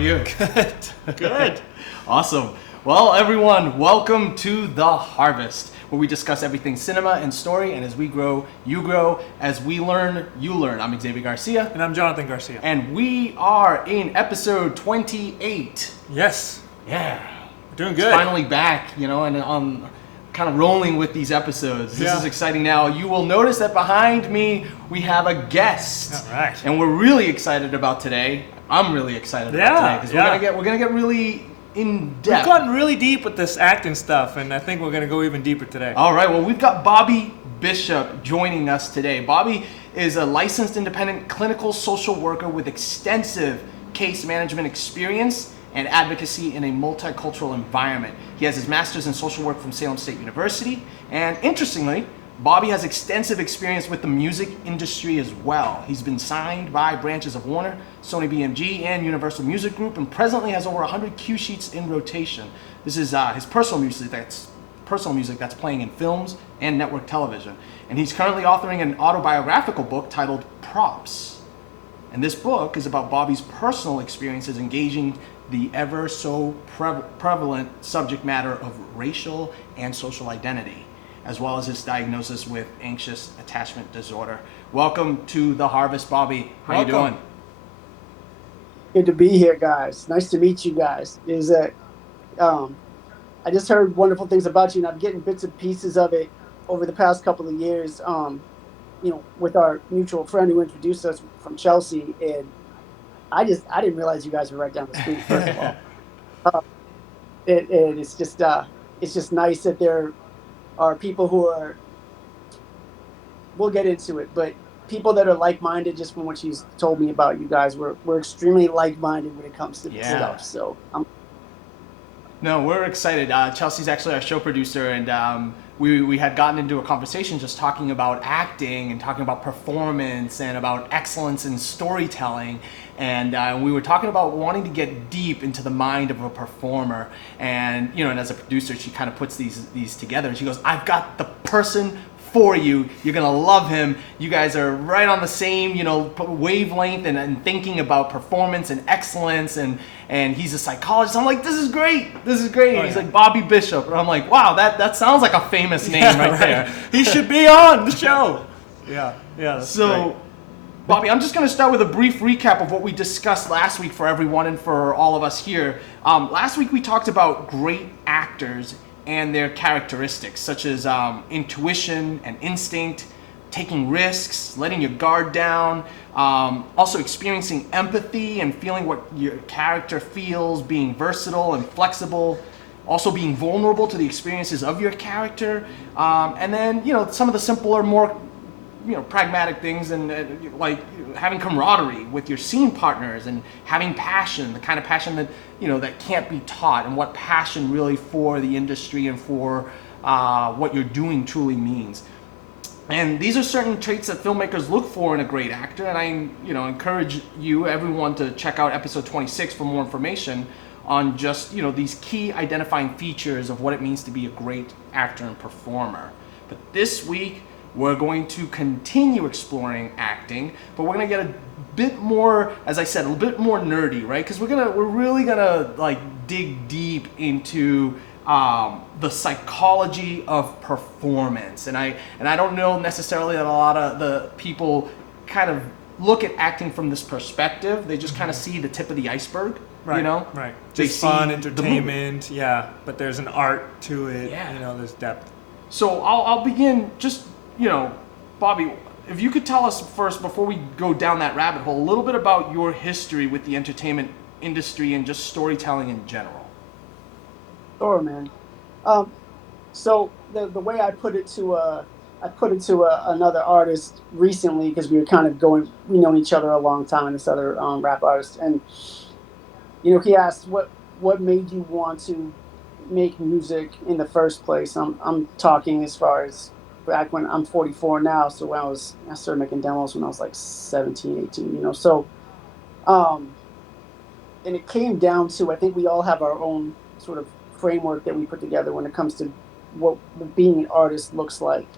you? Good. Good. Awesome. Well, everyone, welcome to The Harvest, where we discuss everything cinema and story, and as we grow, you grow. As we learn, you learn. I'm Xavier Garcia. And I'm Jonathan Garcia. And we are in episode 28. Yes. Yeah. We're doing good. It's finally back, and on kind of rolling with these episodes. This is exciting now. You will notice that behind me, we have a guest. All right. And we're really excited about today. I'm really excited about today because we're gonna get really in depth. We've gotten really deep with this acting stuff, and I think we're going to go even deeper today. All right, well, we've got Bobby Bishop joining us today. Bobby is a licensed independent clinical social worker with extensive case management experience and advocacy in a multicultural environment. He has his master's in social work from Salem State University, and interestingly, Bobby has extensive experience with the music industry as well. He's been signed by branches of Warner, Sony BMG, and Universal Music Group, and presently has over 100 cue sheets in rotation. This is his personal music that's playing in films and network television. And he's currently authoring an autobiographical book titled Props. And this book is about Bobby's personal experiences engaging the ever so prevalent subject matter of racial and social identity, as well as his diagnosis with anxious attachment disorder. Welcome to The Harvest, Bobby. How you doing? Good to be here, guys. Nice to meet you guys. I just heard wonderful things about you, and I'm getting bits and pieces of it over the past couple of years, with our mutual friend who introduced us from Chelsea, and I didn't realize you guys were right down the street, first of all. And it's just nice that there are people who are, we'll get into it, but people that are like-minded. Just from what she's told me about you guys, we're extremely like-minded when it comes to this stuff. So No, we're excited. Chelsea's actually our show producer, and we had gotten into a conversation just talking about acting and talking about performance and about excellence in storytelling. And we were talking about wanting to get deep into the mind of a performer. And, and as a producer, she kind of puts these together. And she goes, I've got the person for you. You're going to love him. You guys are right on the same, wavelength and thinking about performance and excellence. And he's a psychologist. I'm like, this is great. And he's like, Bobby Bishop. And I'm like, wow, that sounds like a famous name right there. He should be on the show. Yeah, that's great. Bobby, I'm just going to start with a brief recap of what we discussed last week for everyone and for all of us here. Last week we talked about great actors and their characteristics, such as intuition and instinct, taking risks, letting your guard down, also experiencing empathy and feeling what your character feels, being versatile and flexible, also being vulnerable to the experiences of your character, and then some of the simpler, more pragmatic things, and like having camaraderie with your scene partners and having passion, the kind of passion that that can't be taught, and what passion really for the industry and for what you're doing truly means. And these are certain traits that filmmakers look for in a great actor, and I encourage everyone to check out episode 26 for more information on just these key identifying features of what it means to be a great actor and performer. But this week we're going to continue exploring acting, but we're going to get a bit more, as I said, a little bit more nerdy, right? Because we're really gonna dig deep into the psychology of performance, and I don't know necessarily that a lot of the people kind of look at acting from this perspective. They just kind of see the tip of the iceberg, right? Right. Just fun, entertainment, but there's an art to it. Yeah. There's depth. So I'll begin just. Bobby, if you could tell us first, before we go down that rabbit hole, a little bit about your history with the entertainment industry and just storytelling in general. Sure, man. So the way I put it to another artist recently, because we known each other a long time, this other rap artist, and he asked what made you want to make music in the first place. I'm talking as far as back when I'm 44 now, so I started making demos when I was like 17, 18, so and it came down to, I think we all have our own sort of framework that we put together when it comes to what being an artist looks like.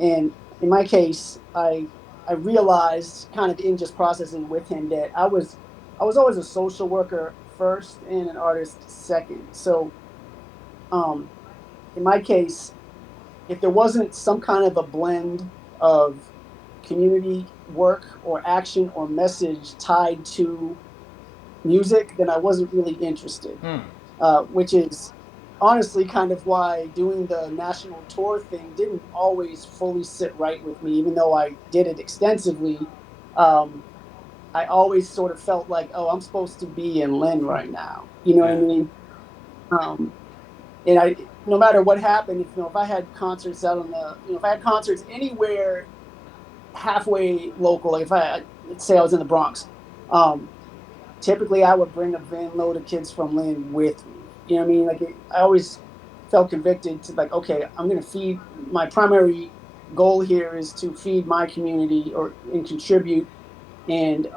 And in my case, I realized kind of in just processing with him that I was always a social worker first and an artist second. So in my case, if there wasn't some kind of a blend of community work or action or message tied to music, then I wasn't really interested. Which is honestly kind of why doing the national tour thing didn't always fully sit right with me, even though I did it extensively. I always sort of felt like, oh, I'm supposed to be in Lynn right now. You know what I mean? Um, and I, no matter what happened, if I had concerts out on the, if I had concerts anywhere halfway local, like if let's say I was in the Bronx, typically I would bring a van load of kids from Lynn with me. You know what I mean? I always felt convicted to like, okay, I'm going to feed. My primary goal here is to feed my community and contribute and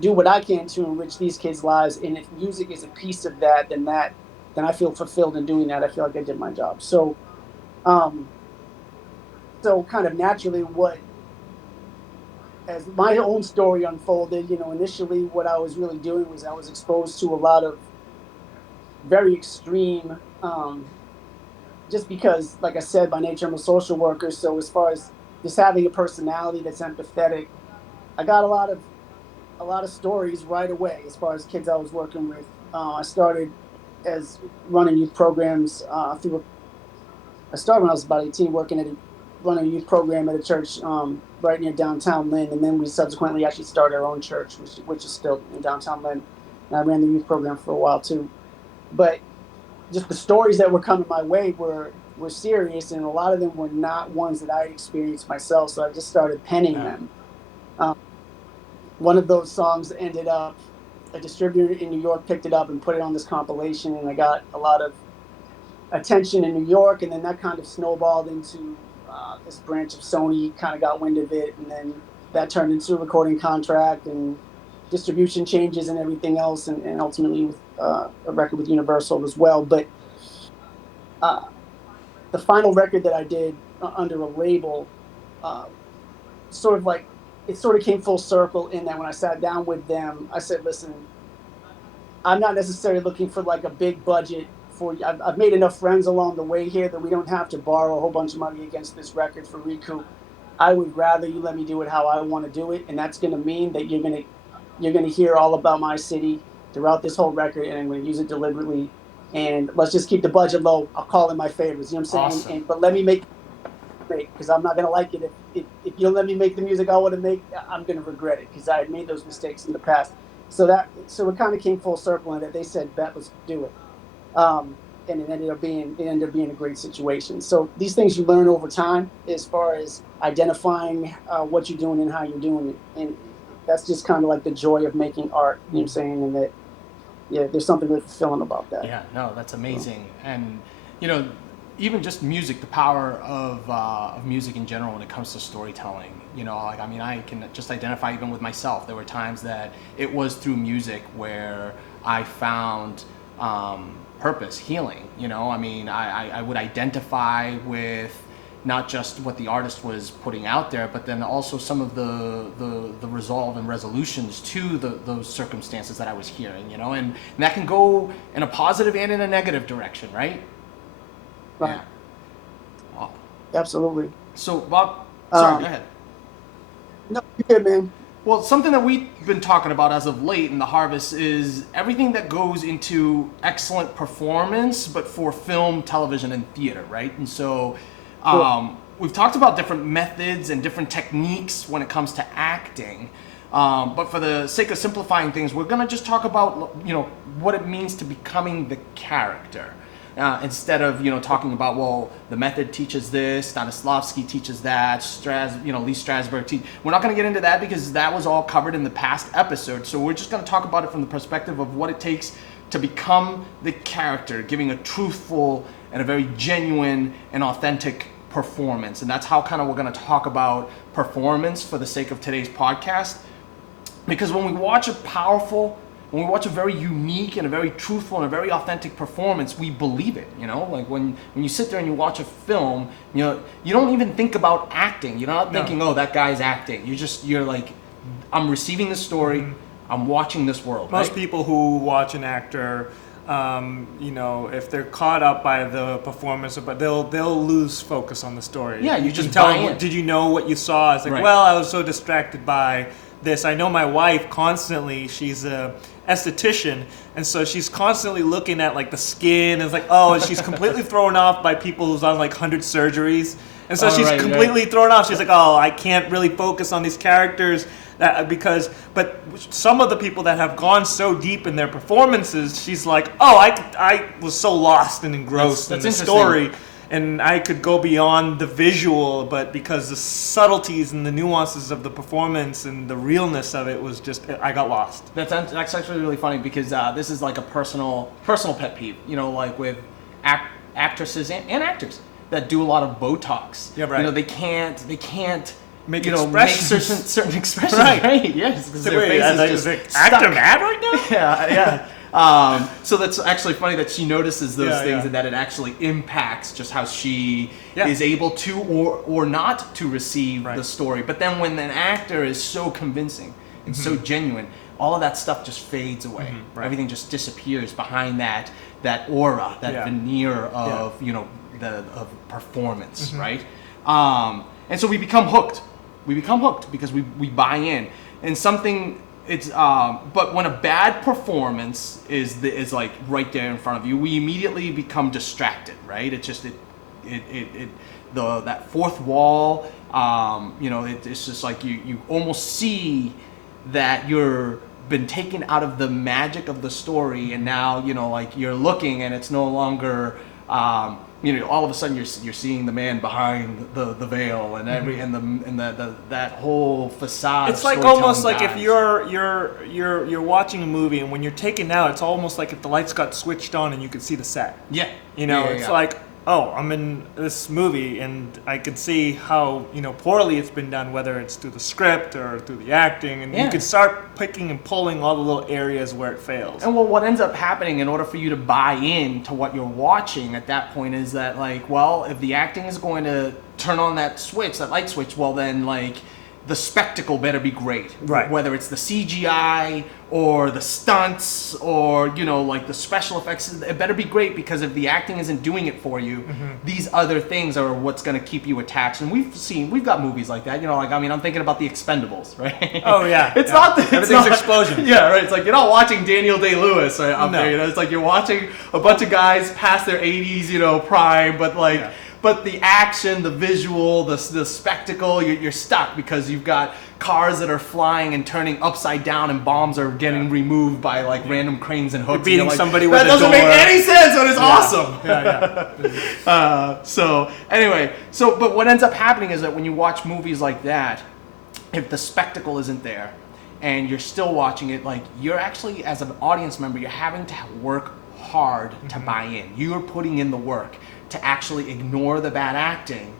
do what I can to enrich these kids' lives. And if music is a piece of that, then I feel fulfilled in doing that. I feel like I did my job. So, so kind of naturally, as my own story unfolded, initially what I was really doing was I was exposed to a lot of very extreme, just because, like I said, by nature I'm a social worker. So as far as just having a personality that's empathetic, I got a lot of stories right away as far as kids I was working with. I started as running youth programs I started when I was about 18, running a youth program at a church right near downtown Lynn, and then we subsequently actually started our own church, which is still in downtown Lynn. And I ran the youth program for a while too. But just the stories that were coming my way were serious, and a lot of them were not ones that I experienced myself. So I just started penning them. One of those songs ended up, a distributor in New York picked it up and put it on this compilation, and I got a lot of attention in New York, and then that kind of snowballed into this branch of Sony kind of got wind of it, and then that turned into a recording contract and distribution changes and everything else, and ultimately with a record with Universal as well. But the final record that I did under a label, sort of came full circle in that when I sat down with them, I said, listen, I'm not necessarily looking for like a big budget I've made enough friends along the way here that we don't have to borrow a whole bunch of money against this record for recoup. I would rather you let me do it how I want to do it, and that's going to mean that you're going to hear all about my city throughout this whole record, and I'm going to use it deliberately. And let's just keep the budget low. I'll call in my favorites. You know what I'm saying? Awesome. But let me make because I'm not going to like it if you don't let me make the music I want to make. I'm going to regret it because I had made those mistakes in the past. So it kind of came full circle in that they said, "Bet, let's do it." And it ended up being a great situation. So these things you learn over time as far as identifying what you're doing and how you're doing it. And that's just kind of like the joy of making art, you know what I'm saying? And that, yeah, there's something really fulfilling about that. Yeah, no, that's amazing. And, even just music, the power of music in general when it comes to storytelling, I can just identify even with myself. There were times that it was through music where I found purpose, healing. I would identify with not just what the artist was putting out there, but then also some of the resolve and resolutions to those circumstances that I was hearing, and that can go in a positive and in a negative direction, right? Right. Yeah. Wow. Absolutely. So, Bob, sorry, go ahead. No, you're good, man. Well, something that we've been talking about as of late in the Harvest is everything that goes into excellent performance, but for film, television, and theater, right? And so we've talked about different methods and different techniques when it comes to acting. But for the sake of simplifying things, we're going to just talk about, what it means to becoming the character. Instead of talking about, well, the method teaches this, Stanislavski teaches that, Lee Strasberg we're not going to get into that because that was all covered in the past episode. So we're just going to talk about it from the perspective of what it takes to become the character, giving a truthful and a very genuine and authentic performance. And that's how kind of we're going to talk about performance for the sake of today's podcast. Because when we watch a very unique and a very truthful and a very authentic performance, we believe it, Like when you sit there and you watch a film, you don't even think about acting. You're not thinking, oh, that guy's acting. You're like, I'm receiving the story, I'm watching this world. Most right? people who watch an actor, if they're caught up by the performance, but they'll lose focus on the story. Yeah, you can just tell buy them, in. did you know what you saw? It's like, Right. well, I was so distracted by this. I know my wife constantly, she's a esthetician, and so she's constantly looking at like the skin, and it's like, and she's completely thrown off by people who's on like 100 surgeries. And so she's completely thrown off. She's like, I can't really focus on these characters but some of the people that have gone so deep in their performances, she's like, I was so lost and engrossed in the story, and I could go beyond the visual, but because the subtleties and the nuances of the performance and the realness of it was just, I got lost. That's actually really funny because this is like a personal pet peeve, like with actresses and actors that do a lot of Botox. Yeah, right. They can't Make make certain expressions, right? Yes, because So their face is just stuck. actor mad right now? Yeah. So that's actually funny that she notices those things and that it actually impacts just how she is able to or not to receive the story. But then when an actor is so convincing and so genuine, all of that stuff just fades away. Mm-hmm. Right. Everything just disappears behind that aura, that veneer of of performance, right? And so we become hooked. We become hooked because we buy in. And something but when a bad performance is like right there in front of you, we immediately become distracted, right? It's just that fourth wall. It's just like you almost see that you're been taken out of the magic of the story, and now like you're looking, and it's no longer. All of a sudden you're seeing the man behind the veil and that whole facade. It's like almost like if you're watching a movie, and when you're taken out, it's almost like if the lights got switched on and you could see the set. Yeah. It's like, I'm in this movie, and I could see how poorly it's been done, whether it's through the script or through the acting, and you can start picking and pulling all the little areas where it fails. And what ends up happening in order for you to buy in to what you're watching at that point is that if the acting is going to turn on that light switch, well then the spectacle better be great. Right. Whether it's the CGI or the stunts or, the special effects, it better be great, because if the acting isn't doing it for you, these other things are what's going to keep you attached. And we've got movies like that, I'm thinking about The Expendables, right? Oh, yeah. Everything's explosions. Yeah, right. It's like you're not watching Daniel Day-Lewis up No. there, It's like you're watching a bunch of guys past their 80s, prime, but But the action, the visual, the spectacle, you're stuck because you've got cars that are flying and turning upside down, and bombs are getting removed by random cranes and hooks. Beating somebody with a door. That doesn't make any sense, but it's awesome. But what ends up happening is that when you watch movies like that, if the spectacle isn't there and you're still watching it, you're actually, as an audience member, you're having to work hard to buy in. You're putting in the work to actually ignore the bad acting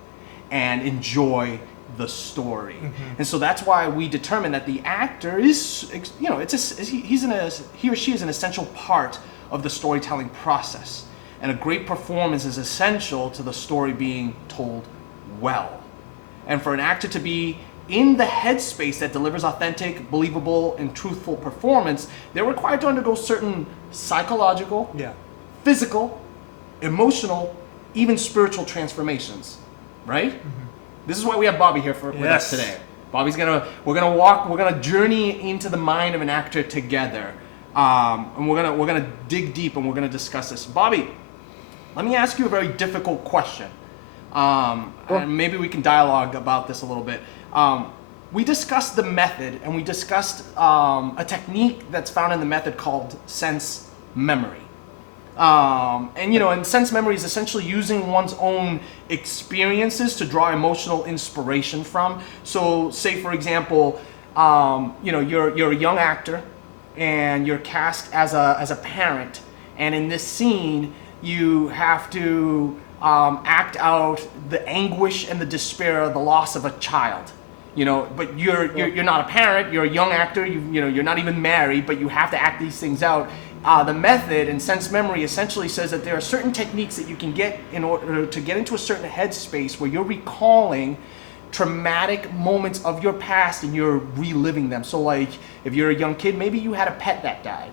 and enjoy the story. And so that's why we determine that the actor is, he or she is an essential part of the storytelling process. And a great performance is essential to the story being told well. And for an actor to be in the headspace that delivers authentic, believable, and truthful performance, they're required to undergo certain psychological, physical, emotional, even spiritual transformations, right? This is why we have Bobby here with us today. We're gonna journey into the mind of an actor together, and we're gonna dig deep, and we're gonna discuss this. Bobby, let me ask you a very difficult question, and maybe we can dialogue about this a little bit. We discussed the method, and we discussed a technique that's found in the method called sense memory. And sense memory is essentially using one's own experiences to draw emotional inspiration from. So, say for example, you're a young actor, and you're cast as a parent, and in this scene, you have to act out the anguish and the despair of the loss of a child. But you're not a parent. You're a young actor. You're not even married, but you have to act these things out. The method in sense memory essentially says that there are certain techniques that you can get in order to get into a certain headspace where you're recalling traumatic moments of your past and you're reliving them. So like if you're a young kid, maybe you had a pet that died,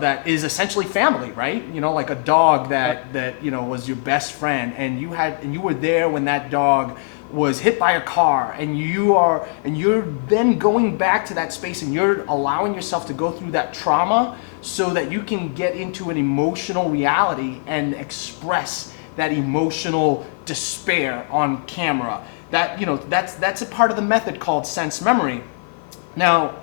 that is essentially family, right? Like a dog that was your best friend, and you were there when that dog was hit by a car, and you're then going back to that space, and you're allowing yourself to go through that trauma so that you can get into an emotional reality and express that emotional despair on camera. That's a part of the method called sense memory. Now,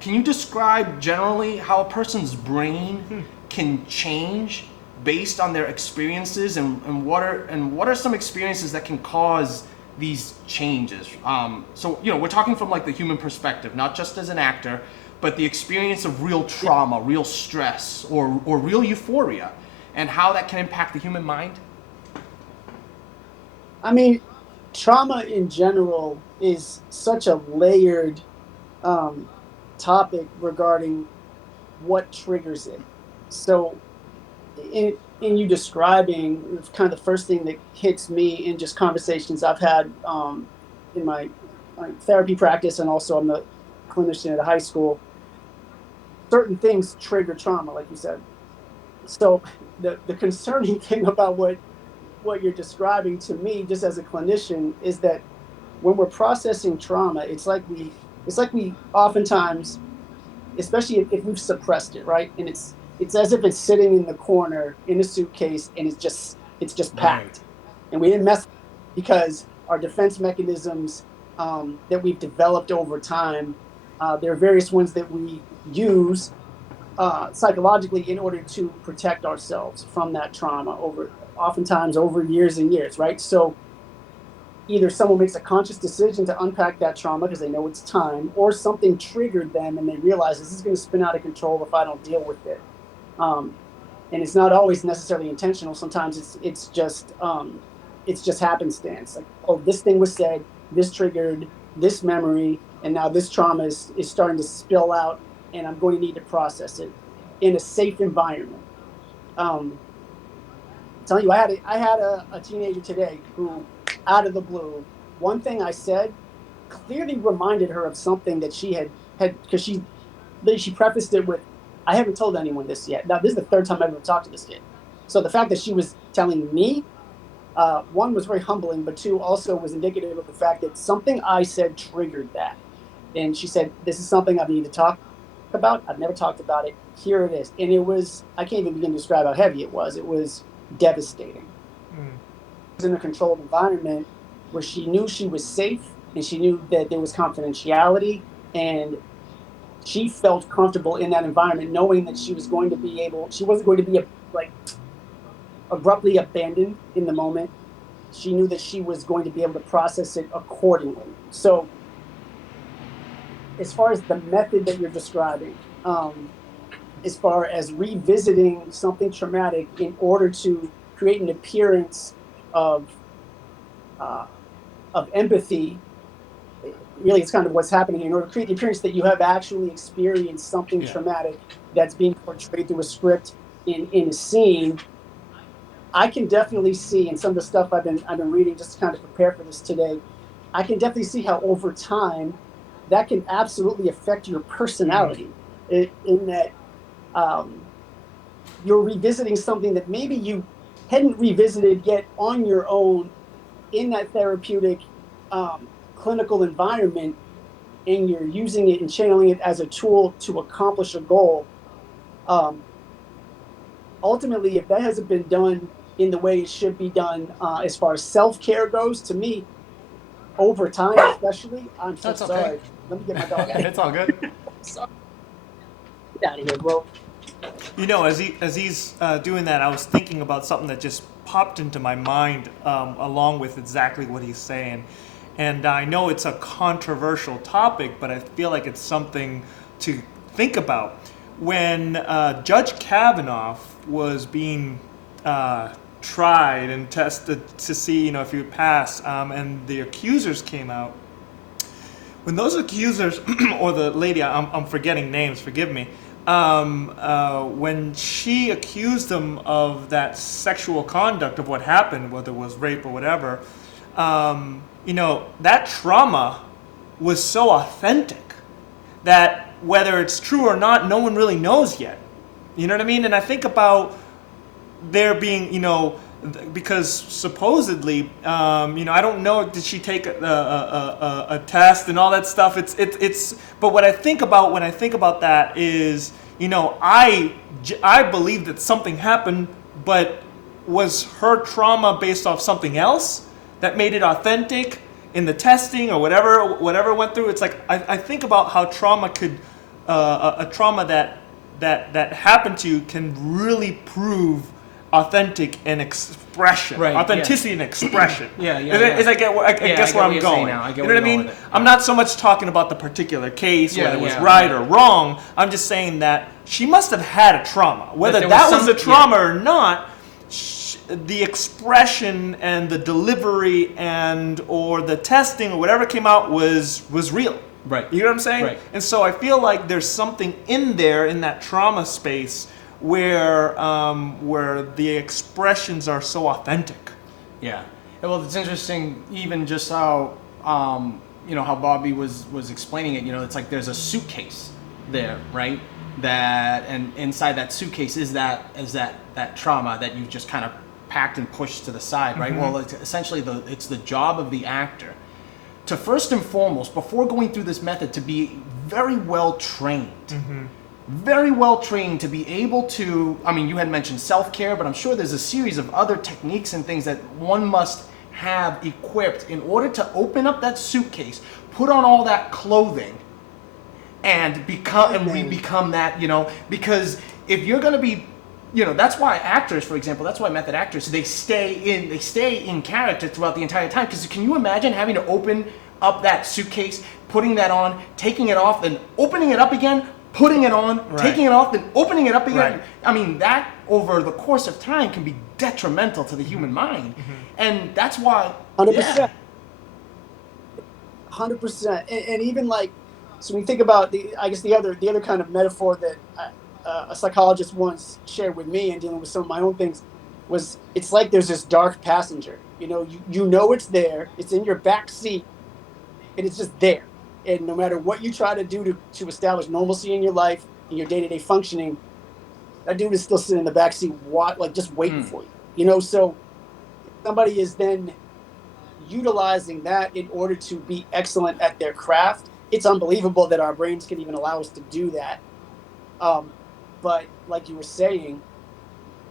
can you describe generally how a person's brain can change based on their experiences, and what are some experiences that can cause these changes? So we're talking from like the human perspective, not just as an actor, but the experience of real trauma, real stress, or real euphoria, and how that can impact the human mind. I mean, trauma in general is such a layered topic regarding what triggers it. So in you describing, kind of the first thing that hits me in just conversations I've had in my therapy practice, and also I'm the clinician at a high school, certain things trigger trauma, like you said. So the concerning thing about what you're describing to me, just as a clinician, is that when we're processing trauma, it's like we oftentimes, especially if we've suppressed it, right? And it's as if it's sitting in the corner in a suitcase, and it's just packed, right. And we didn't mess because our defense mechanisms that we've developed over time, there are various ones that we use psychologically in order to protect ourselves from that trauma oftentimes over years and years, right? So either someone makes a conscious decision to unpack that trauma because they know it's time, or something triggered them and they realize this is going to spin out of control if I don't deal with it. And it's not always necessarily intentional. Sometimes it's just happenstance. Like, oh, this thing was said, this triggered this memory, and now this trauma is starting to spill out, and I'm going to need to process it in a safe environment. Tell you, I had a teenager today who, out of the blue, one thing I said clearly reminded her of something that she had because she prefaced it with, "I haven't told anyone this yet." Now, this is the third time I've ever talked to this kid. So the fact that she was telling me, one, was very humbling, but two, also was indicative of the fact that something I said triggered that. And she said, "This is something I need to talk about. I've never talked about it. Here it is." And it was, I can't even begin to describe how heavy it was. It was devastating. It was in a controlled environment where she knew she was safe, and she knew that there was confidentiality, and she felt comfortable in that environment, knowing that she wasn't going to be abruptly abandoned in the moment. She knew that she was going to be able to process it accordingly. So as far as the method that you're describing, as far as revisiting something traumatic in order to create an appearance of empathy, really it's kind of what's happening in order to create the appearance that you have actually experienced something traumatic that's being portrayed through a script in a scene. I can definitely see, in some of the stuff I've been reading just to kind of prepare for this today, I can definitely see how over time that can absolutely affect your personality, in that you're revisiting something that maybe you hadn't revisited yet on your own in that therapeutic clinical environment, and you're using it and channeling it as a tool to accomplish a goal. Ultimately, if that hasn't been done in the way it should be done, as far as self-care goes, to me, over time especially, I'm so sorry. Okay. Let me get my dog out of here. It's all good. Sorry. Get out of here, bro. As he's doing that, I was thinking about something that just popped into my mind along with exactly what he's saying. And I know it's a controversial topic, but I feel like it's something to think about. When Judge Kavanaugh was being tried and tested to see, if he would pass, and the accusers came out, when those accusers, or the lady, I'm forgetting names, forgive me, when she accused him of that sexual conduct of what happened, whether it was rape or whatever, that trauma was so authentic that whether it's true or not, no one really knows yet. You know what I mean? And I think about there being, because supposedly, I don't know, did she take a test and all that stuff? But what I think about when I think about that is, I believe that something happened, but was her trauma based off something else that made it authentic in the testing or whatever went through? It's like I think about how trauma could, a trauma that happened to you can really prove authentic and expression, Right, authenticity and expression. Yeah. I guess I where get I'm what you're saying going. now. I get You know where what I you're mean? going with it. I'm not so much talking about the particular case, Yeah, whether it was yeah, right yeah. or wrong. I'm just saying that she must have had a trauma. Whether there that was was a some- trauma or not, the expression and the delivery or the testing or whatever came out was real. Right. You know what I'm saying? Right. And so I feel like there's something in there in that trauma space where the expressions are so authentic. Yeah. Well, it's interesting, even just how how Bobby was explaining it. It's like there's a suitcase there, right? And inside that suitcase is that trauma that you've just kind of packed and pushed to the side, right? Well, it's essentially it's the job of the actor to first and foremost, before going through this method, to be very well trained. Very well trained to be able to, you had mentioned self-care, but I'm sure there's a series of other techniques and things that one must have equipped in order to open up that suitcase, put on all that clothing, and become that, because if you're going to be, that's why actors, for example, that's why method actors, they stay in character throughout the entire time. Because can you imagine having to open up that suitcase, putting that on, taking it off, then opening it up again, putting it on, Right. taking it off, then opening it up again? Right. That over the course of time can be detrimental to the human mind. And that's why 100%. 100%. And even like, so when you think about the other kind of metaphor that a psychologist once shared with me in dealing with some of my own things was, it's like there's this dark passenger. You know it's there, it's in your back seat, and it's just there. And no matter what you try to do to establish normalcy in your life, in your day-to-day functioning, that dude is still sitting in the back seat, just waiting for you. So somebody is then utilizing that in order to be excellent at their craft. It's unbelievable that our brains can even allow us to do that. But like you were saying,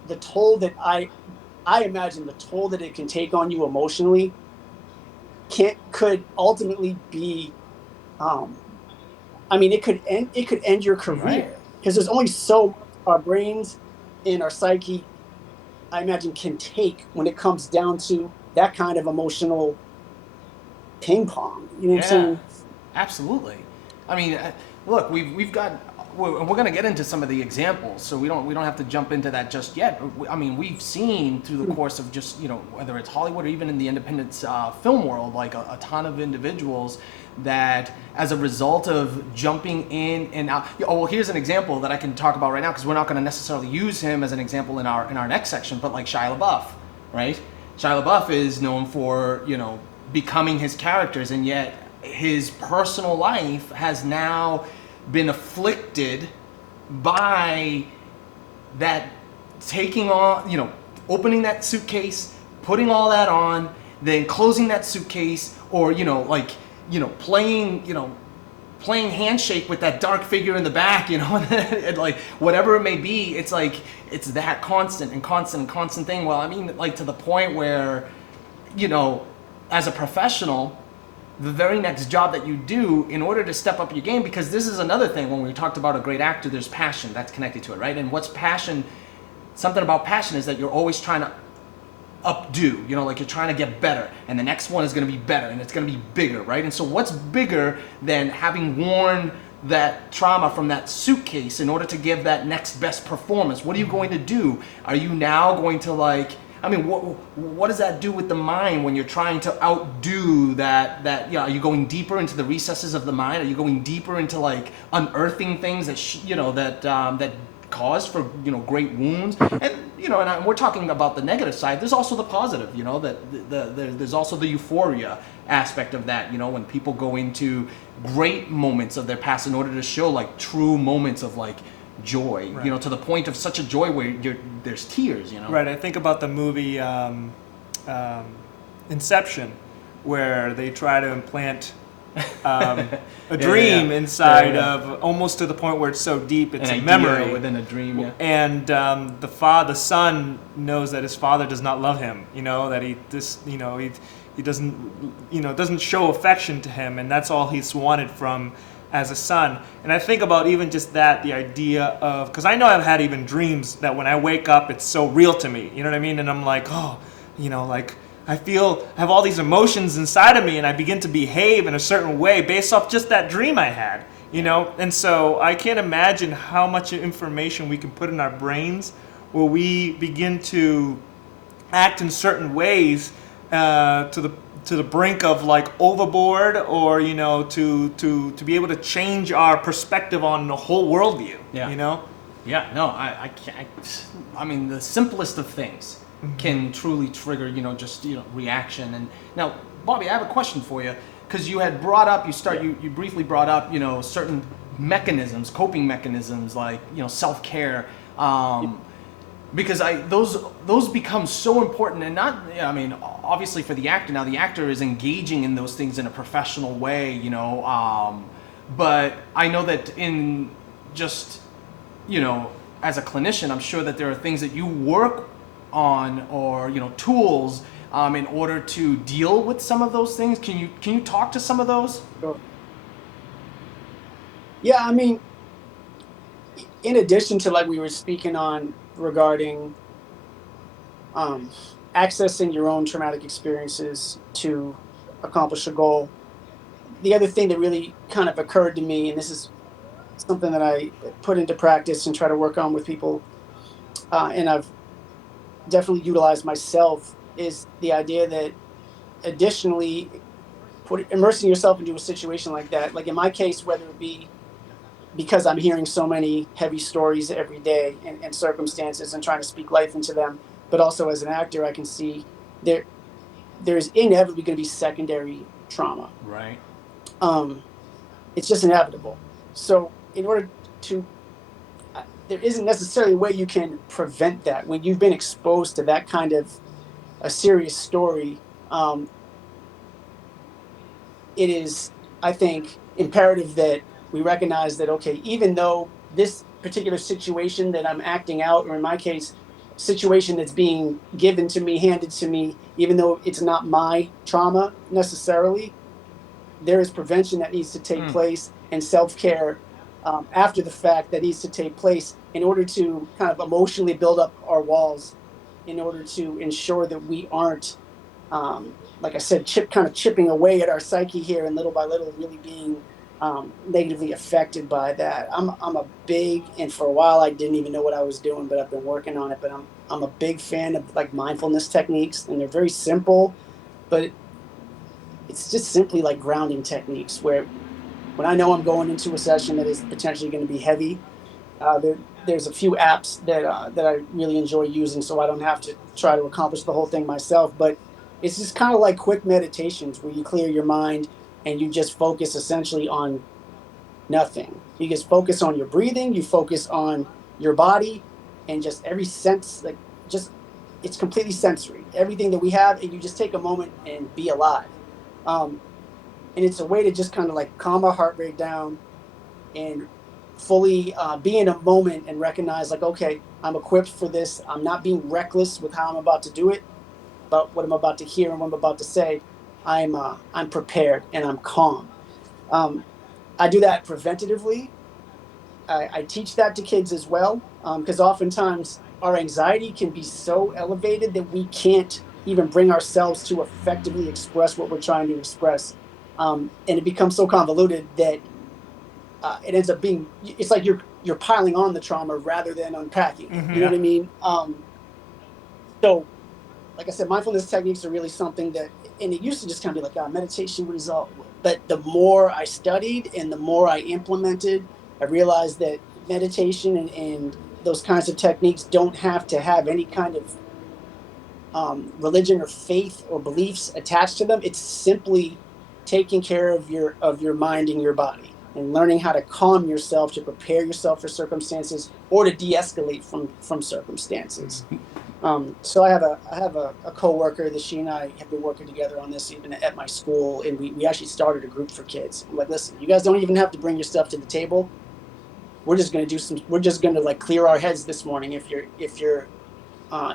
the toll that I imagine the toll that it can take on you emotionally could ultimately be, it could end your career, because there's only so much our brains and our psyche, I imagine, can take when it comes down to that kind of emotional ping pong. You know what I'm saying? Absolutely. Look, we've got. We're going to get into some of the examples, so we don't have to jump into that just yet. We've seen through the course of just whether it's Hollywood or even in the independent film world, like a ton of individuals that, as a result of jumping in and out. Here's an example that I can talk about right now, because we're not going to necessarily use him as an example in our next section, but like Shia LaBeouf, right? Shia LaBeouf is known for becoming his characters, and yet his personal life has now been afflicted by that, taking on, opening that suitcase, putting all that on, then closing that suitcase, or playing handshake with that dark figure in the back, and like whatever it may be. It's like it's that constant thing. Well, to the point where, as a professional, the very next job that you do, in order to step up your game, because this is another thing, when we talked about a great actor, there's passion that's connected to it, right? And what's passion? Something about passion is that you're always trying to updo, like you're trying to get better, and the next one is going to be better, and it's going to be bigger, right? And so what's bigger than having worn that trauma from that suitcase in order to give that next best performance? What are you going to do? Are you now going to I mean, what does that do with the mind when you're trying to outdo that? Are you going deeper into the recesses of the mind? Are you going deeper into like unearthing things that that cause for great wounds? And we're talking about the negative side. There's also the positive. There's also the euphoria aspect of that. When people go into great moments of their past in order to show like true moments of like joy, right. To the point of such a joy where there's tears, Right. I think about the movie Inception, where they try to implant a dream inside of, almost to the point where it's so deep it's a memory within a dream. Yeah. And the son knows that his father does not love him. That he doesn't show affection to him, and that's all he's wanted from as a son. And I think about even just that, the idea of, because I know I've had even dreams that when I wake up, it's so real to me, you know what I mean? And I'm like, like I have all these emotions inside of me, and I begin to behave in a certain way based off just that dream I had, And so I can't imagine how much information we can put in our brains where we begin to act in certain ways to the brink of like overboard, or to be able to change our perspective on the whole worldview. Yeah, no, I can't. I mean, the simplest of things can truly trigger reaction. And now, Bobby, I have a question for you, because you had brought up, you briefly brought up certain mechanisms, coping mechanisms, like self-care. Because those become so important, and not, obviously for the actor. Now the actor is engaging in those things in a professional way, but I know that in just, as a clinician, I'm sure that there are things that you work on, or tools in order to deal with some of those things. Can you talk to some of those? Sure. Yeah, in addition to like we were speaking on regarding accessing your own traumatic experiences to accomplish a goal, the other thing that really kind of occurred to me, and this is something that I put into practice and try to work on with people, and I've definitely utilized myself, is the idea that additionally immersing yourself into a situation like that, like in my case, whether it be because I'm hearing so many heavy stories every day and circumstances and trying to speak life into them, but also as an actor, I can see there's inevitably going to be secondary trauma. Right. It's just inevitable. So in order to, there isn't necessarily a way you can prevent that when you've been exposed to that kind of a serious story. It is, I think, imperative that we recognize that, okay, even though this particular situation that I'm acting out, or in my case, situation that's being given to me, handed to me, even though it's not my trauma necessarily, there is prevention that needs to take place, and self-care after the fact that needs to take place in order to kind of emotionally build up our walls, in order to ensure that we aren't, like I said, chipping away at our psyche here, and little by little really being negatively affected by that. I'm a big, and for a while I didn't even know what I was doing, but I've been working on it. But I'm a big fan of like mindfulness techniques, and they're very simple, but it's just simply like grounding techniques where when I know I'm going into a session that is potentially going to be heavy, there's a few apps that I really enjoy using, so I don't have to try to accomplish the whole thing myself. But it's just kind of like quick meditations where you clear your mind and you just focus essentially on nothing. You just focus on your breathing, you focus on your body, and just every sense, like just it's completely sensory. Everything that we have, and you just take a moment and be alive. And it's a way to just kind of like calm our heart rate down and fully be in a moment and recognize like, okay, I'm equipped for this. I'm not being reckless with how I'm about to do it, but what I'm about to hear and what I'm about to say, I'm prepared and I'm calm. I do that preventatively. I teach that to kids as well, because oftentimes our anxiety can be so elevated that we can't even bring ourselves to effectively express what we're trying to express. And it becomes so convoluted that it ends up being, it's like you're piling on the trauma rather than unpacking it. You know what I mean? So like I said, mindfulness techniques are really something that, and it used to just kind of be like, meditation result. But the more I studied and the more I implemented, I realized that meditation and those kinds of techniques don't have to have any kind of religion or faith or beliefs attached to them. It's simply taking care of your mind and your body, and learning how to calm yourself to prepare yourself for circumstances or to de-escalate from circumstances. So I have a coworker that she and I have been working together on this even at my school, and we actually started a group for kids. I'm like, listen, you guys don't even have to bring your stuff to the table. We're just going to like clear our heads this morning. If you're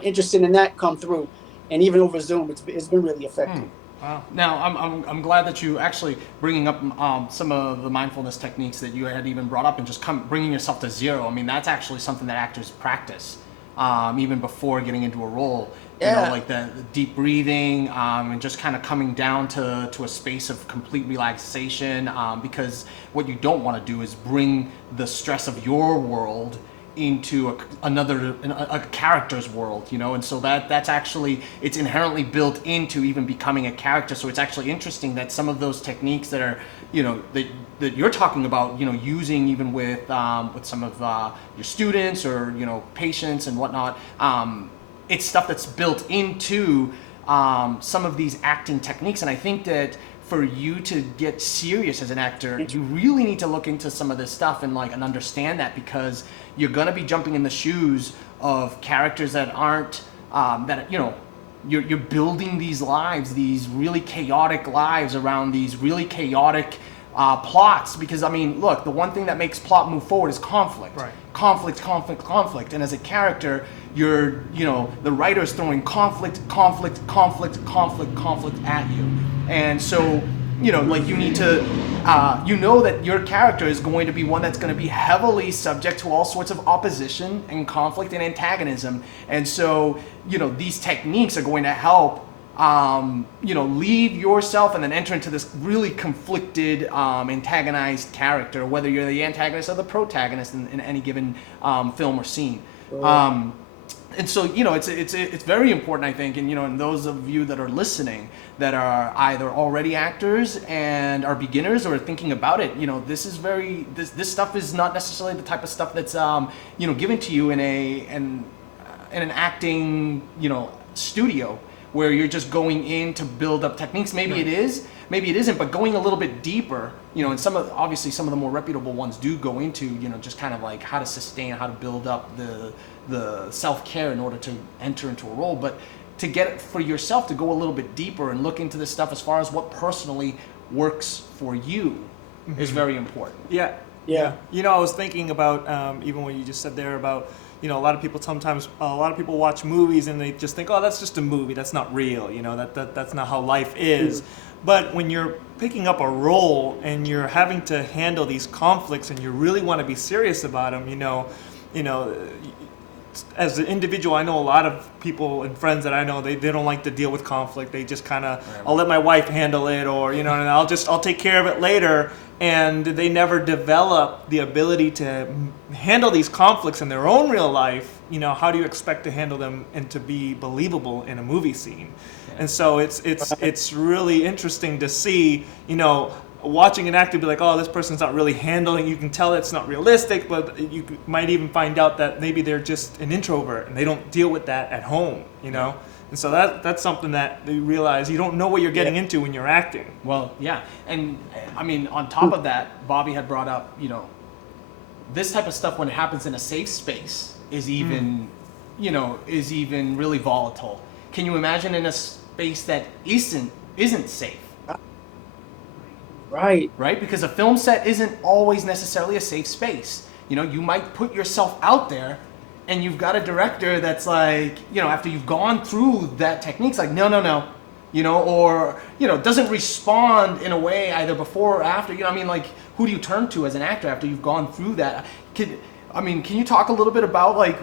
interested in that, come through. And even over Zoom, it's been really effective. Wow. Now, I'm glad that you actually bringing up some of the mindfulness techniques that you had even brought up, and just bringing yourself to zero. I mean, that's actually something that actors practice even before getting into a role. Yeah. You know, like the deep breathing and just kind of coming down to a space of complete relaxation, because what you don't want to do is bring the stress of your world into a character's world, you know, and so that's actually, it's inherently built into even becoming a character. So it's actually interesting that some of those techniques that are, you know, that you're talking about, you know, using even with some of your students or, you know, patients and whatnot, it's stuff that's built into some of these acting techniques. And I think that for you to get serious as an actor, you really need to look into some of this stuff and understand that, because you're gonna be jumping in the shoes of characters that aren't that, you know, you're building these lives, these really chaotic lives around these really chaotic plots. Because I mean, look, the one thing that makes plot move forward is conflict. Right. Conflict. And as a character, the writer's throwing conflict at you. And so, you know, like you need to, you know that your character is going to be one that's going to be heavily subject to all sorts of opposition and conflict and antagonism. And so, you know, these techniques are going to help, you know, leave yourself and then enter into this really conflicted, antagonized character, whether you're the antagonist or the protagonist in any given film or scene. And so, you know, it's very important, I think, and, you know, and those of you that are listening that are either already actors and are beginners or thinking about it, you know, this stuff is not necessarily the type of stuff that's, you know, given to you in an acting, you know, studio where you're just going in to build up techniques. Maybe it is, maybe it isn't, but going a little bit deeper, you know, and obviously some of the more reputable ones do go into, you know, just kind of like how to sustain, how to build up the self-care in order to enter into a role. But to get it for yourself, to go a little bit deeper and look into this stuff as far as what personally works for you is very important. Yeah. You know, I was thinking about even what you just said there about, you know, a lot of people watch movies and they just think, oh, that's just a movie, that's not real, you know, that's not how life is. But when you're picking up a role and you're having to handle these conflicts and you really want to be serious about them, you know, as an individual, I know a lot of people and friends that I know, they don't like to deal with conflict. They just kind of, I'll let my wife handle it, or, you know, and I'll take care of it later. And they never develop the ability to handle these conflicts in their own real life. You know, how do you expect to handle them and to be believable in a movie scene? And so it's really interesting to see, you know, watching an actor be like, oh, this person's not really handling. You can tell it's not realistic, but you might even find out that maybe they're just an introvert and they don't deal with that at home, you know? And so that's something that you realize you don't know what you're getting into when you're acting. Well, yeah. And I mean, on top of that, Bobby had brought up, you know, this type of stuff when it happens in a safe space is even, you know, is even really volatile. Can you imagine in a space that isn't safe? Right. Because a film set isn't always necessarily a safe space. You know, you might put yourself out there and you've got a director that's like, you know, after you've gone through that technique's like, no, you know, or, you know, doesn't respond in a way either before or after. You know, I mean, like, who do you turn to as an actor after you've gone through that? Can you talk a little bit about, like,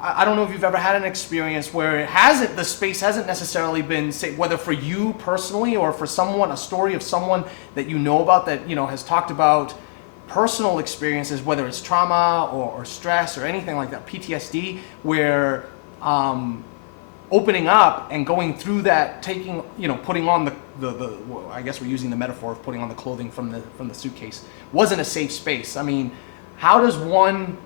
I don't know if you've ever had an experience where the space hasn't necessarily been safe, whether for you personally or for someone, a story of someone that you know about that, you know, has talked about personal experiences, whether it's trauma or stress or anything like that, PTSD, where opening up and going through that, taking, putting on the well, I guess we're using the metaphor of putting on the clothing from the suitcase, wasn't a safe space. I mean, how does one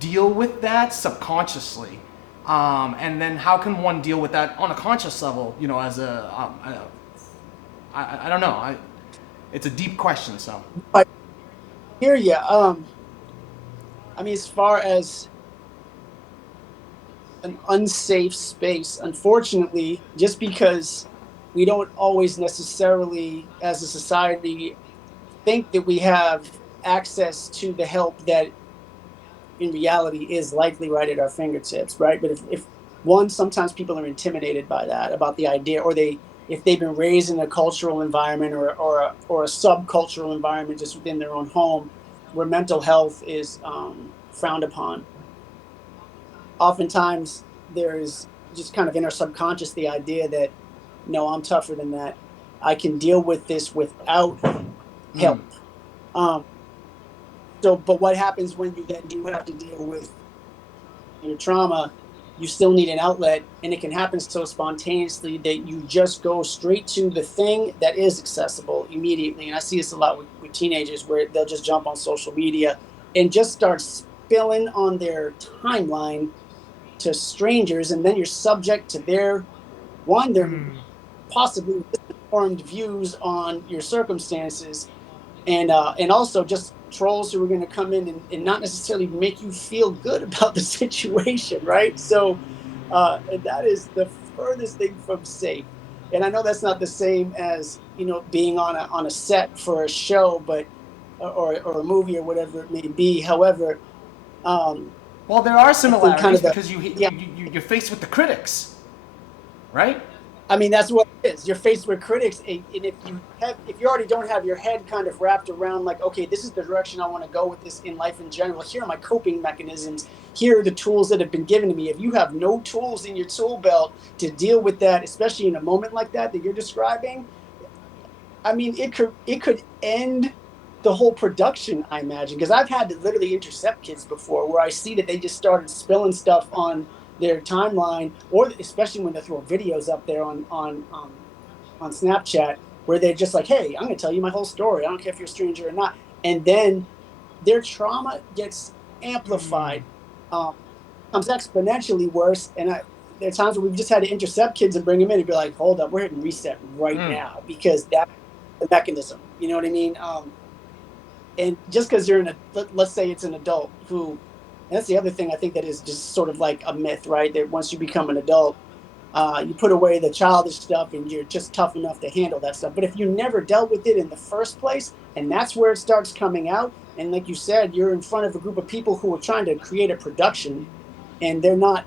deal with that subconsciously? And then how can one deal with that on a conscious level, as I don't know. It's a deep question, so. I hear you. I mean, as far as an unsafe space, unfortunately, just because we don't always necessarily, as a society, think that we have access to the help that in reality is likely right at our fingertips, right? But if one, sometimes people are intimidated by that, about the idea, or if they've been raised in a cultural environment or a subcultural environment just within their own home where mental health is frowned upon. Oftentimes there is just kind of in our subconscious the idea that, no, I'm tougher than that. I can deal with this without help. But what happens when you then do have to deal with your trauma? You still need an outlet, and it can happen so spontaneously that you just go straight to the thing that is accessible immediately. And I see this a lot with teenagers, where they'll just jump on social media and just start spilling on their timeline to strangers, and then you're subject to their possibly misinformed views on your circumstances, and also just trolls who are going to come in and not necessarily make you feel good about the situation, right? So and that is the furthest thing from safe. And I know that's not the same as being on a set for a show, but or a movie or whatever it may be. However, well, there are similarities kind of because you're faced with the critics, right? I mean, that's what it is. You're faced with critics, and if you already don't have your head kind of wrapped around, like, okay, this is the direction I want to go with this in life in general. Here are my coping mechanisms. Here are the tools that have been given to me. If you have no tools in your tool belt to deal with that, especially in a moment like that you're describing, I mean, it could end the whole production, I imagine, because I've had to literally intercept kids before, where I see that they just started spilling stuff on their timeline, or especially when they throw videos up there on Snapchat, where they're just like, hey, I'm going to tell you my whole story. I don't care if you're a stranger or not. And then their trauma gets amplified, comes exponentially worse. And there are times where we've just had to intercept kids and bring them in and be like, hold up, we're hitting reset right now, because that's the mechanism. You know what I mean? And just because you're let's say it's an adult who, and that's the other thing I think that is just sort of like a myth, right? That once you become an adult, you put away the childish stuff and you're just tough enough to handle that stuff. But if you never dealt with it in the first place, and that's where it starts coming out, and like you said, you're in front of a group of people who are trying to create a production, and they're not,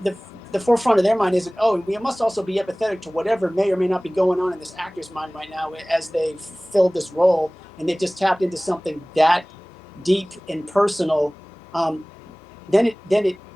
the forefront of their mind isn't, oh, we must also be empathetic to whatever may or may not be going on in this actor's mind right now as they fill this role, and they just tapped into something that deep and personal. Then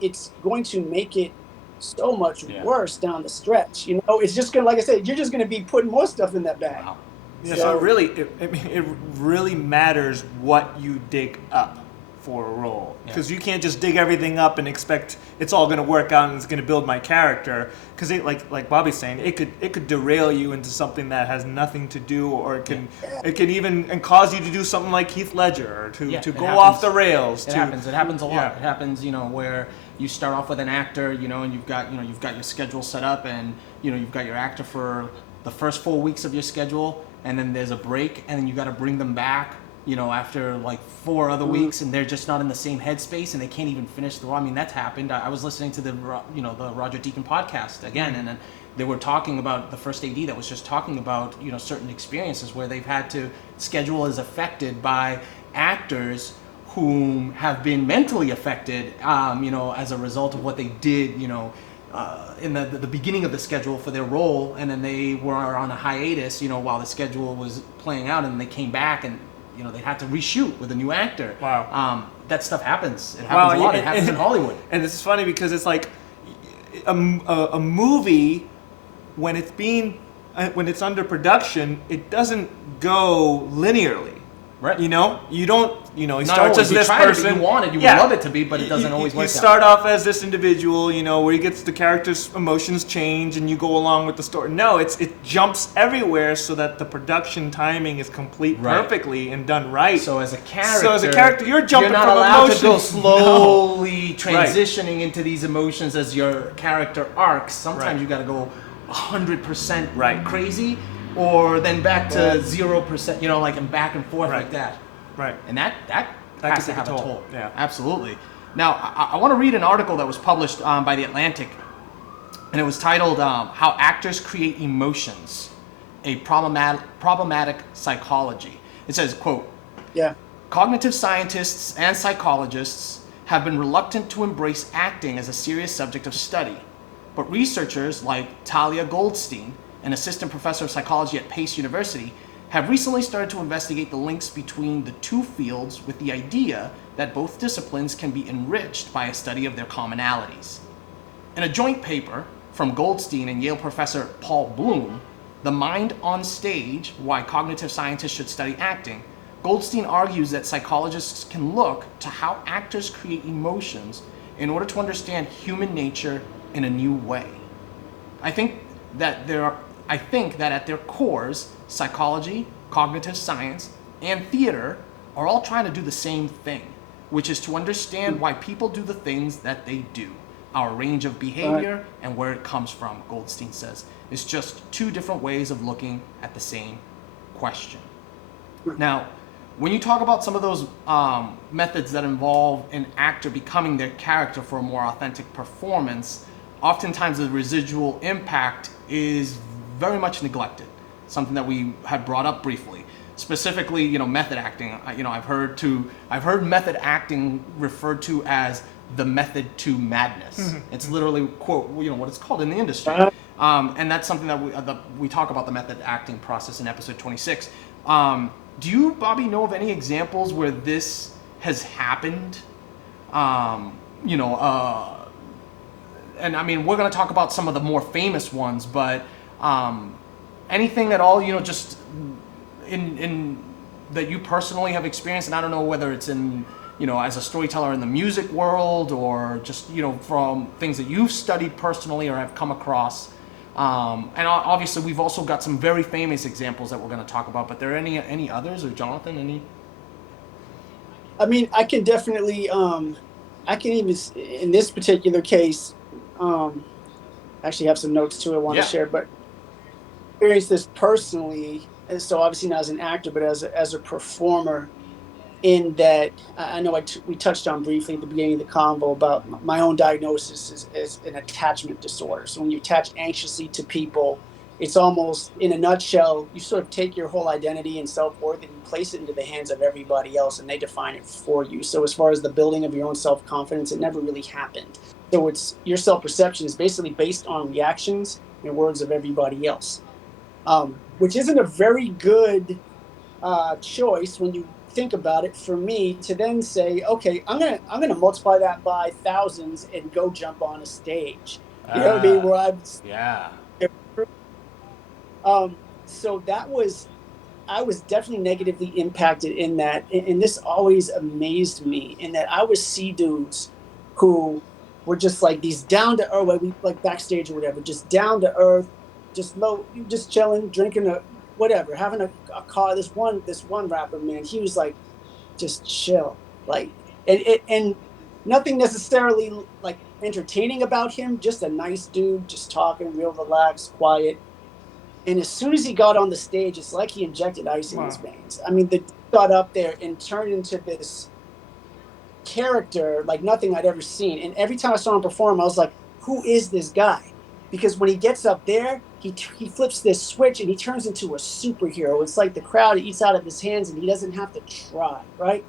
it's going to make it so much worse down the stretch. It's just gonna, like I said, you're just gonna be putting more stuff in that bag. Wow. Yeah, so it really matters what you dig up for a role, because you can't just dig everything up and expect it's all going to work out and it's going to build my character, because like Bobby's saying, it could derail you into something that has nothing to do, or it can even cause you to do something like Heath Ledger, or to go off the rails. It happens a lot. It happens, where you start off with an actor, and you've got your schedule set up, and you've got your actor for the first 4 weeks of your schedule, and then there's a break, and then you got to bring them back after like 4 other weeks, and they're just not in the same headspace, and they can't even finish the role. I mean, that's happened. I was listening to the Roger Deakins podcast again, and then they were talking about the first AD that was just talking about certain experiences where they've had to schedule is affected by actors whom have been mentally affected, as a result of what they did, in the beginning of the schedule for their role, and then they were on a hiatus, while the schedule was playing out, and they came back and they had to reshoot with a new actor. Wow. That stuff happens. It happens a lot. It happens in Hollywood. And this is funny because it's like a movie, when it's under production, it doesn't go linearly. Right. You know, you don't. You know, he Not starts always. as You this try to be, person. you want it, you would love it to be, but it doesn't always work You that start way. off as this individual, you know, where he gets the character's emotions change, and you go along with the story. No, it jumps everywhere so that the production timing is complete Right. perfectly and done right. So as a character, you're jumping not from allowed emotion to go slowly Right. transitioning into these emotions as your character arcs. Sometimes Right. you got to go 100% Right. crazy, or then back to Right. 0%. You know, like and back and forth Right. like that. Right. And that That has can to take a have a toll. toll. Yeah. Absolutely. Now, I want to read an article that was published by The Atlantic, and it was titled "How Actors Create Emotions: A Problematic Psychology." It says, quote, Yeah. "Cognitive scientists and psychologists have been reluctant to embrace acting as a serious subject of study, but researchers like Talia Goldstein, an assistant professor of psychology at Pace University, have recently started to investigate the links between the two fields with the idea that both disciplines can be enriched by a study of their commonalities. In a joint paper from Goldstein and Yale professor Paul Bloom, The Mind on Stage, Why Cognitive Scientists Should Study Acting, Goldstein argues that psychologists can look to how actors create emotions in order to understand human nature in a new way. I think that at their cores, psychology, cognitive science, and theater are all trying to do the same thing, which is to understand why people do the things that they do. Our range of behavior and where it comes from," Goldstein says. "It's just two different ways of looking at the same question." Now, when you talk about some of those methods that involve an actor becoming their character for a more authentic performance, oftentimes the residual impact is very much neglected. Something that we had brought up briefly. Specifically, you know, method acting. I've heard method acting referred to as the method to madness. It's literally, quote, you know, what it's called in the industry. And that's something that we talk about the method acting process in episode 26. Do you, Bobby, know of any examples where this has happened? You know, and I mean, we're going to talk about some of the more famous ones, but anything at all, you know, just in that you personally have experienced, and I don't know whether it's in, you know, as a storyteller in the music world, or just, you know, from things that you've studied personally or have come across. And obviously we've also got some very famous examples that we're going to talk about, but are there any others, or Jonathan, any? I mean, I can definitely, I can even, in this particular case, actually have some notes too I want to share, but experienced this personally. And so obviously not as an actor, but as a performer, in that I know we touched on briefly at the beginning of the convo about my own diagnosis is an attachment disorder. So when you attach anxiously to people, it's almost, in a nutshell, you sort of take your whole identity and self-worth and you place it into the hands of everybody else, and they define it for you. So as far as the building of your own self-confidence, it never really happened. So it's your self-perception is basically based on reactions and words of everybody else, which isn't a very good choice when you think about it, for me to then say, okay, I'm gonna multiply that by thousands and go jump on a stage. You know what I mean? Where I've so I was definitely negatively impacted in that, and this always amazed me, in that I would see dudes who were just like these down to earth, like backstage or whatever, just down to earth, just low, just chilling, drinking whatever, having a car. This one rapper, man, he was like just chill, like, and nothing necessarily like entertaining about him, just a nice dude, just talking real relaxed, quiet. And as soon as he got on the stage, it's like he injected ice in his veins. I mean, the dude got up there and turned into this character like nothing I'd ever seen. And every time I saw him perform, I was like, who is this guy? Because when he gets up there, he flips this switch and he turns into a superhero. It's like the crowd eats out of his hands and he doesn't have to try, right?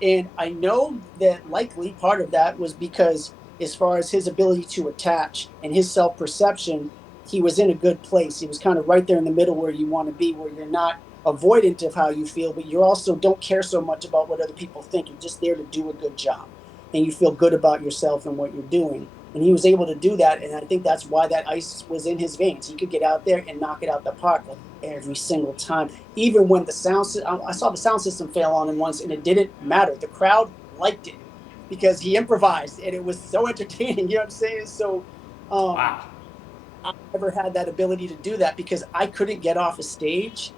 And I know that likely part of that was because, as far as his ability to attach and his self-perception, he was in a good place. He was kind of right there in the middle where you want to be, where you're not avoidant of how you feel, but you also don't care so much about what other people think. You're just there to do a good job, and you feel good about yourself and what you're doing. And he was able to do that, and I think that's why that ice was in his veins. He could get out there and knock it out the park. Like, every single time. Even when the I saw the sound system fail on him once, and it didn't matter. The crowd liked it because he improvised, and it was so entertaining. You know what I'm saying? So, Wow. I never had that ability to do that because I couldn't get off a stage.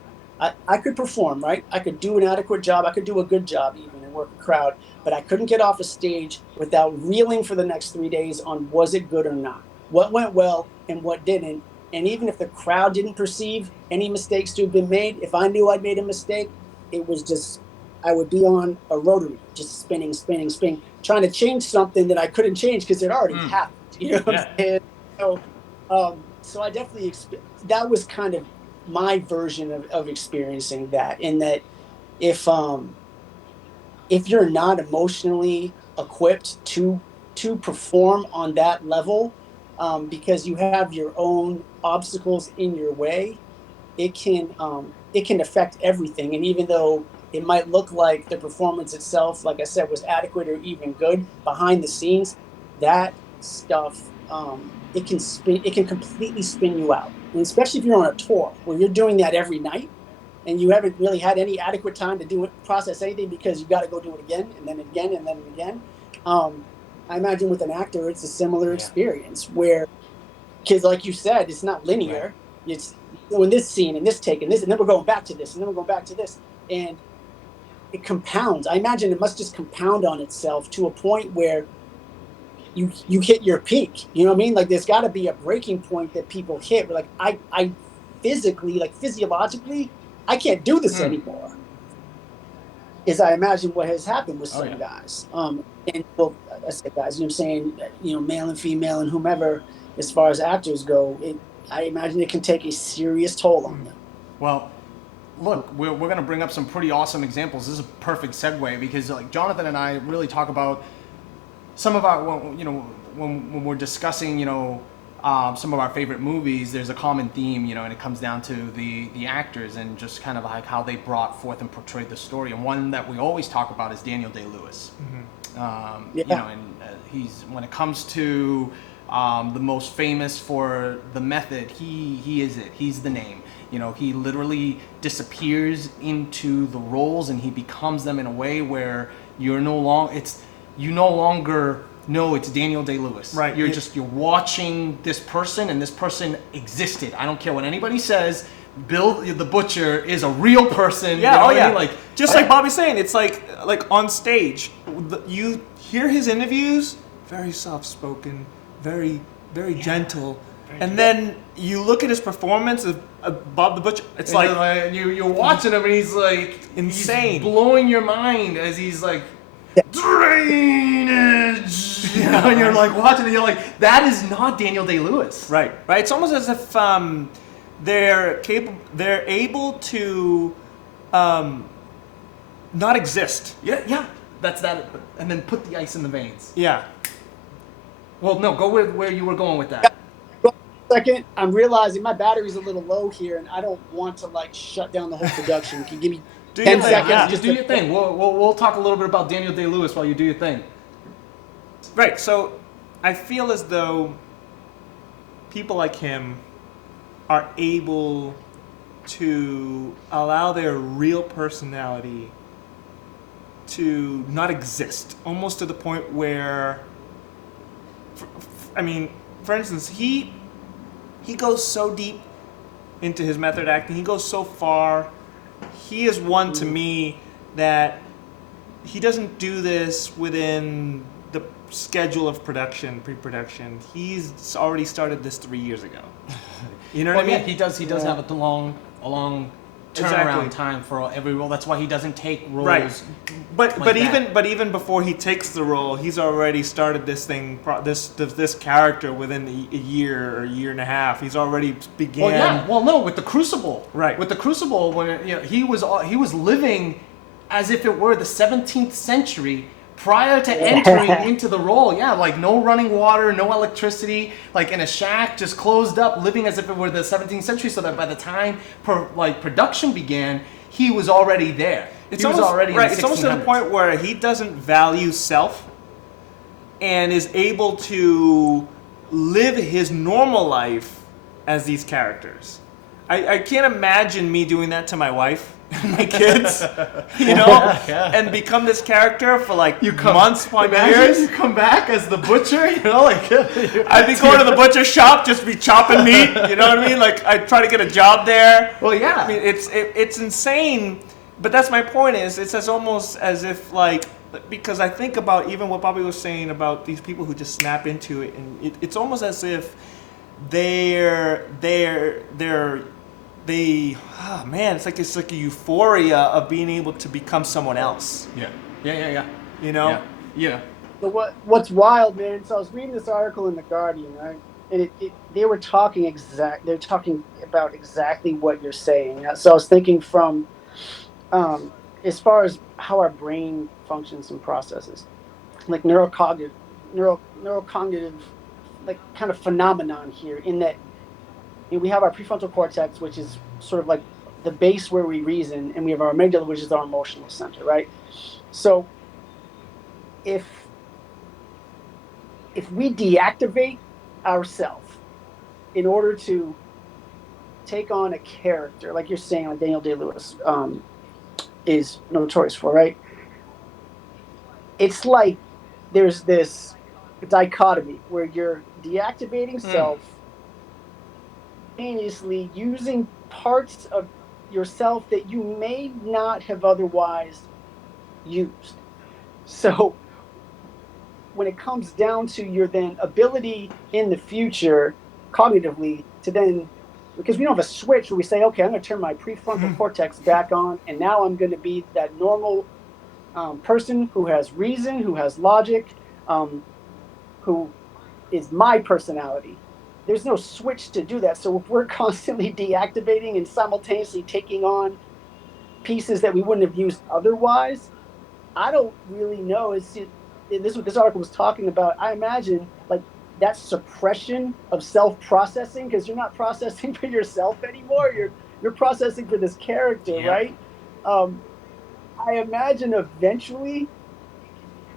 I could perform, right? I could do an adequate job. I could do a good job even and work a crowd, but I couldn't get off a stage without reeling for the next 3 days on was it good or not? What went well and what didn't? And even if the crowd didn't perceive any mistakes to have been made, if I knew I'd made a mistake, it was just, I would be on a rotary, just spinning, spinning, spinning, trying to change something that I couldn't change because it already happened. You know what I'm saying? So, so I definitely that was kind of my version of experiencing that. In that, if if you're not emotionally equipped to perform on that level, because you have your own obstacles in your way, it can affect everything. And even though it might look like the performance itself, like I said, was adequate or even good, behind the scenes, that stuff, it can completely spin you out. And especially if you're on a tour where you're doing that every night and you haven't really had any adequate time to do it, process anything, because you got to go do it again and then again and then again. I imagine with an actor, it's a similar experience where, because like you said, it's not linear. Right. It's doing this scene and this take and this, and then we're going back to this, and then we're going back to this, and it compounds. I imagine it must just compound on itself to a point where you hit your peak. You know what I mean? Like there's got to be a breaking point that people hit. Where like I physically, like physiologically, I can't do this anymore. Is I imagine what has happened with some guys. And well, I say guys, you know what I'm saying? You know, male and female and whomever, as far as actors go, I imagine it can take a serious toll on them. Well, look, we're going to bring up some pretty awesome examples. This is a perfect segue because like Jonathan and I really talk about some of our, you know, when we're discussing, you know, some of our favorite movies, there's a common theme, you know, and it comes down to the actors and just kind of like how they brought forth and portrayed the story. And one that we always talk about is Daniel Day-Lewis. You know, and he's, when it comes to the most famous for the method, he is it. He's the name. You know, he literally disappears into the roles and he becomes them in a way where you no longer know it's Daniel Day-Lewis. Right. You're watching this person, and this person existed. I don't care what anybody says. Bill the Butcher is a real person. Yeah. You know I mean? Like just like Bobby's saying, it's like on stage, you hear his interviews, very soft spoken, very very gentle, and then you look at his performance of Bob the Butcher. It's like you're watching him, and he's like insane, he's blowing your mind as he's like. Drainage, you know, and you're like watching it, you're like, that is not Daniel Day-Lewis. Right. It's almost as if they're able to not exist. Yeah, that's that, and then put the ice in the veins. Yeah. Well, no, go where you were going with that. Second, I'm realizing my battery's a little low here, and I don't want to like shut down the whole production. Can you give me 10 seconds? Yeah, just do your thing. We'll talk a little bit about Daniel Day-Lewis while you do your thing. Right. So I feel as though people like him are able to allow their real personality to not exist, almost to the point where, for instance, he goes so deep into his method acting. He goes so far. He is one to me that he doesn't do this within the schedule of production, pre-production. He's already started this 3 years ago. You know what I mean? Yeah, he does have a long turnaround time for every role. That's why he doesn't take roles. Right. But even before he takes the role, he's already started this thing, this character within a year or a year and a half. He's already began. Well, yeah. Well, no, with the Crucible. Right. With the Crucible, when he was living as if it were the 17th century. Prior to entering into the role, like no running water, no electricity, like in a shack, just closed up, living as if it were the 17th century, so that by the time production began, he was already there. It's almost to the point where he doesn't value self and is able to live his normal life as these characters. I can't imagine me doing that to my wife and my kids, you know, and become this character for like months upon years. You come back as the butcher, you know, like I'd be going to the butcher shop, just be chopping meat, you know what I mean? Like I try to get a job there. Well, yeah. I mean, it's insane, but that's my point. Is it's as almost as if like, because I think about even what Bobby was saying about these people who just snap into it, and it's almost as if it's like a euphoria of being able to become someone else. Yeah. You know? Yeah. So what's wild, man? So I was reading this article in the Guardian, right? And they were talking about exactly what you're saying. So I was thinking from as far as how our brain functions and processes, like neurocognitive like kind of phenomenon here, in that we have our prefrontal cortex, which is sort of like the base where we reason, and we have our amygdala, which is our emotional center, right? So if we deactivate ourselves in order to take on a character, like you're saying, like Daniel Day-Lewis is notorious for, right? It's like there's this dichotomy where you're deactivating self, simultaneously using parts of yourself that you may not have otherwise used. So when it comes down to your then ability in the future cognitively to then, because we don't have a switch where we say, okay, I'm going to turn my prefrontal cortex back on, and now I'm going to be that normal person who has reason, who has logic, who is my personality. There's no switch to do that. So if we're constantly deactivating and simultaneously taking on pieces that we wouldn't have used otherwise, I don't really know. This is what this article was talking about. I imagine like that suppression of self-processing, because you're not processing for yourself anymore. You're processing for this character, right? I imagine eventually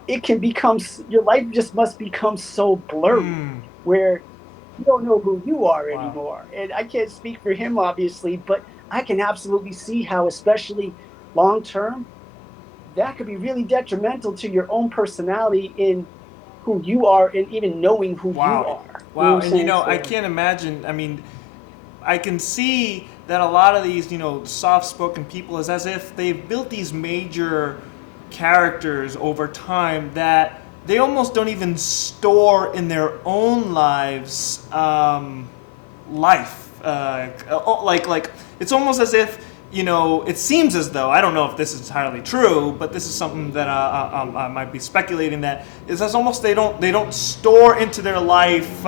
it can become, your life just must become so blurry where you don't know who you are anymore. And I can't speak for him, obviously, but I can absolutely see how, especially long term, that could be really detrimental to your own personality in who you are and even knowing who you are. Wow. And I can't imagine, I mean, I can see that a lot of these, soft-spoken people is as if they've built these major characters over time that they almost don't even store in their own lives life. Like it's almost as if, it seems as though, I don't know if this is entirely true, but this is something that I might be speculating, that it's as almost they don't store into their life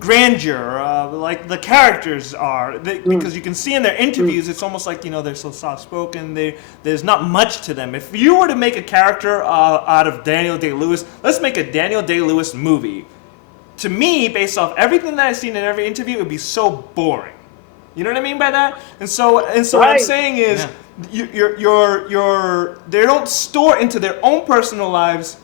grandeur like the characters are, because you can see in their interviews it's almost like they're so soft-spoken, there's not much to them. If you were to make a character out of Daniel Day-Lewis, let's make a Daniel Day-Lewis movie, to me, based off everything that I've seen in every interview, it would be so boring. You know what I mean by that? And so what I'm saying is they don't store into their own personal lives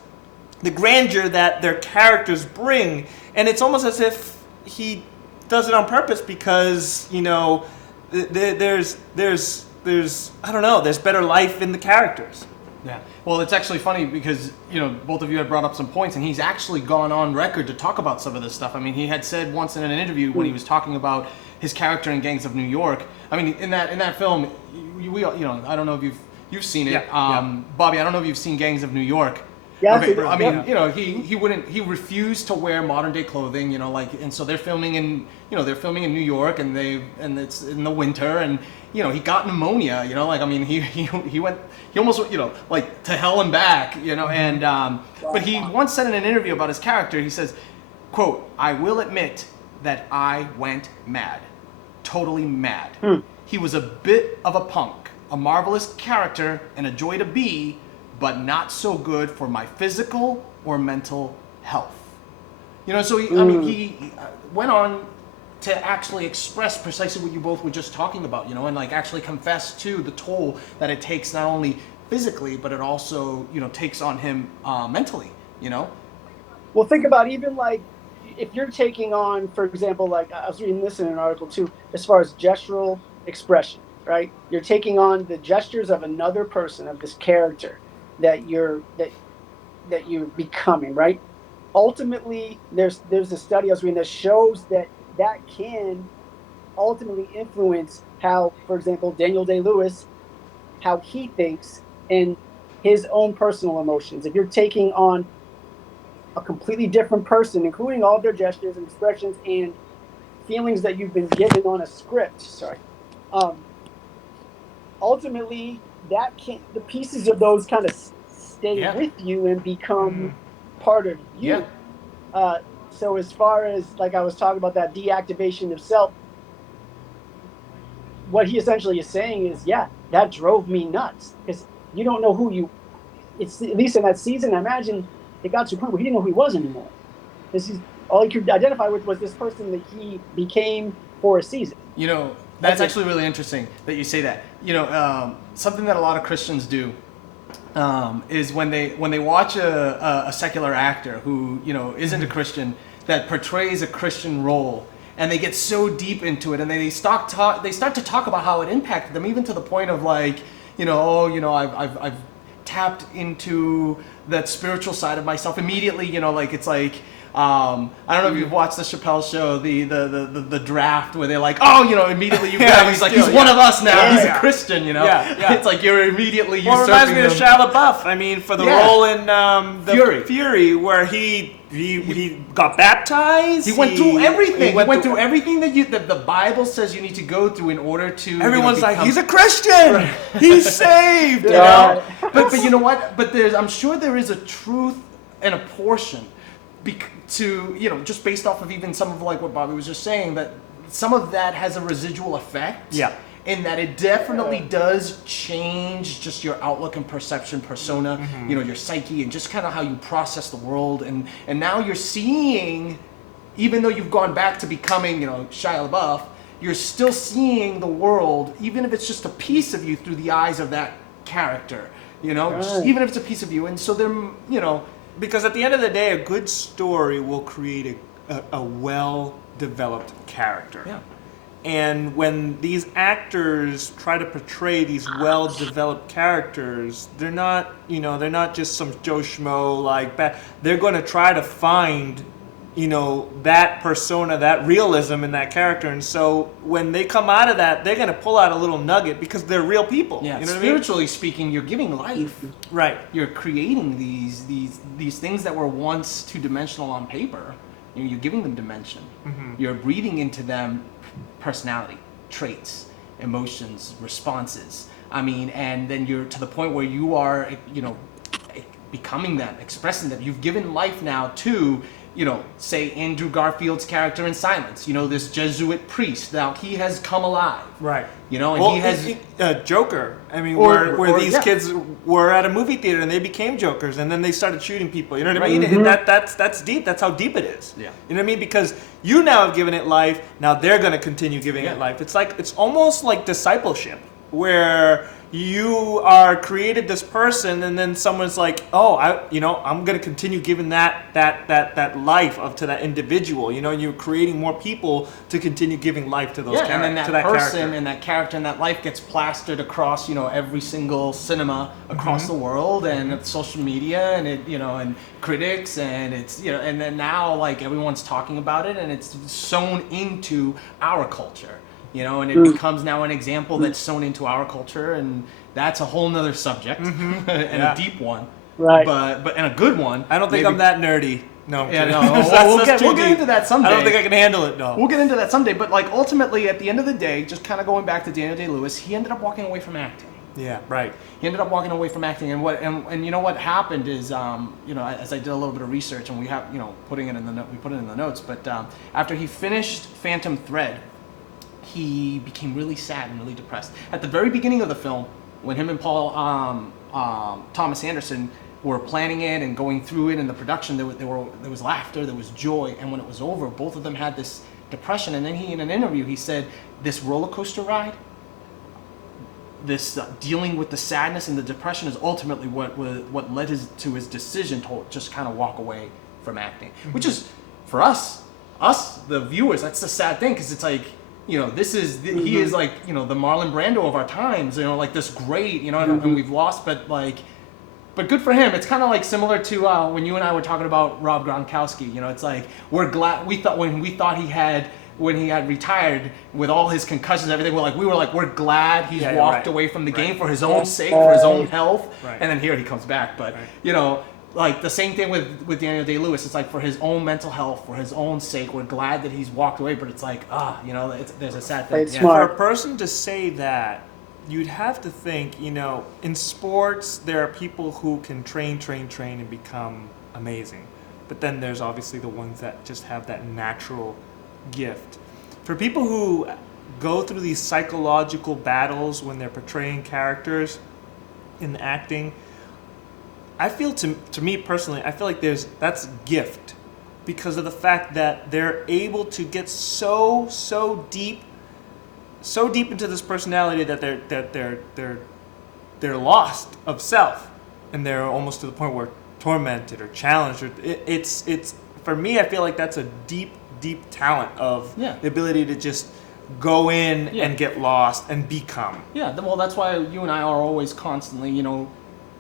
the grandeur that their characters bring, and it's almost as if he does it on purpose because there's I don't know, there's better life in the characters. Yeah. Well, it's actually funny because both of you had brought up some points, and he's actually gone on record to talk about some of this stuff. I mean, he had said once in an interview when he was talking about his character in Gangs of New York. I mean, in that film, we I don't know if you've seen it, Bobby. I don't know if you've seen Gangs of New York. Yeah, okay, I mean, he refused to wear modern day clothing, and so they're filming in New York, and it's in the winter, and he got pneumonia, he almost like to hell and back, and but he once said in an interview about his character, he says, quote, "I will admit that I went mad, totally mad. He was a bit of a punk, a marvelous character and a joy to be, but not so good for my physical or mental health." So he went on to actually express precisely what you both were just talking about, and like actually confess to the toll that it takes not only physically, but it also, takes on him mentally, Well, think about even like, if you're taking on, for example, like I was reading this in an article too, as far as gestural expression, right? You're taking on the gestures of another person, of this character that you're becoming, right? Ultimately, there's a study I was reading that shows that can ultimately influence how, for example, Daniel Day-Lewis, how he thinks and his own personal emotions. If you're taking on a completely different person, including all of their gestures and expressions and feelings that you've been given on a script, um, ultimately the pieces of those kind of stay Yeah. with you and become part of you. Yeah. So as far as like I was talking about that deactivation of self, what he essentially is saying is, yeah, that drove me nuts because you don't know who you. It's at least in that season. I imagine it got to a point where he didn't know who he was anymore. This is all he could identify with was this person that he became for a season. You know, that's actually really interesting that you say that. You know, something that a lot of Christians do is when they watch a secular actor who, you know, isn't a Christian that portrays a Christian role, and they get so deep into it, and they start to talk about how it impacted them, even to the point of like, you know, oh, you know, I've tapped into that spiritual side of myself immediately. You know, like it's like. I don't know if you've watched the Chappelle show, the draft where they're like, oh, you know, immediately you grab him. He's like, he's one of us now. He's a Christian, you know. Yeah. It's like you're immediately usurping him. Well, it reminds me of Shia LaBeouf. I mean, for the role in Fury, where he got baptized. He went through everything. He went through everything that the Bible says you need to go through in order to. Everyone's like, he's a Christian. Right. He's saved. You know. But you know what? But I'm sure there is a truth and a portion. To, you know, just based off of even some of like what Bobby was just saying, that some of that has a residual effect. Yeah. In that it definitely does change just your outlook and perception, persona, you know, your psyche, and just kind of how you process the world. And now you're seeing, even though you've gone back to becoming, you know, Shia LaBeouf, you're still seeing the world, even if it's just a piece of you through the eyes of that character, you know, just, even if it's a piece of you. And so they're, you know, because at the end of the day, a good story will create a well-developed character. Yeah. And when these actors try to portray these well-developed characters, they're not just some Joe Schmo like that. They're going to try to find, you know, that persona, that realism in that character. And so when they come out of that, they're going to pull out a little nugget because they're real people. Yeah. You know Spiritually speaking, you're giving life. Right. You're creating these things that were once two-dimensional on paper. You know, you're giving them dimension. You're breathing into them personality, traits, emotions, responses. I mean, and then you're to the point where you are, you know, becoming them, expressing them. You've given life now to, you know, say Andrew Garfield's character in Silence. You know, this Jesuit priest. Now he has come alive. Right. You know, and he has Joker. I mean, where these kids were at a movie theater and they became Jokers, and then they started shooting people. You know what I mean? And that's deep. That's how deep it is. Yeah. You know what I mean? Because you now have given it life. Now they're going to continue giving it life. It's almost like discipleship, where you are created this person, and then someone's like, oh, I'm going to continue giving that life up to that individual. You know, you're creating more people to continue giving life to those characters. And then that person and that character and that life gets plastered across, you know, every single cinema across the world, and social media, and it, you know, and critics, and it's, you know, and then now like everyone's talking about it, and it's sewn into our culture. You know, and it becomes now an example that's sewn into our culture, and that's a whole nother subject, and a deep one, right? But and a good one. I don't think I'm that nerdy. No, yeah, no. We'll get into that someday. I don't think I can handle it. No, we'll get into that someday. But like ultimately, at the end of the day, just kind of going back to Daniel Day-Lewis, he ended up walking away from acting. Yeah, right. He ended up walking away from acting, and you know what happened is, you know, as I did a little bit of research, and we have, you know, we put it in the notes, but after he finished Phantom Thread, he became really sad and really depressed. At the very beginning of the film, when him and Paul Thomas Anderson were planning it and going through it in the production, there was laughter, there was joy, and when it was over, both of them had this depression. And then he, in an interview, he said, this roller coaster ride, this dealing with the sadness and the depression is ultimately what led to his decision to just kind of walk away from acting, which is, for us, us, the viewers, that's the sad thing, because it's like, this is he is like, the Marlon Brando of our times, like this great, and we've lost, but good for him. It's kind of like similar to when you and I were talking about Rob Gronkowski. It's like we're glad when he had retired with all his concussions and everything, we're glad he's walked away from the game for his own sake, for his own health, and then here he comes back. But like the same thing with Daniel Day-Lewis. It's like for his own mental health, for his own sake, we're glad that he's walked away. But it's like there's a sad thing. For a person to say that, you'd have to think, in sports, there are people who can train and become amazing. But then there's obviously the ones that just have that natural gift. For people who go through these psychological battles when they're portraying characters in acting, I feel, to me personally, I feel like that's gift because of the fact that they're able to get so deep into this personality that they're lost of self, and they're almost to the point where tormented or challenged. It's for me, I feel like that's a deep talent of the ability to just go in and get lost and become. Yeah, well, that's why you and I are always constantly,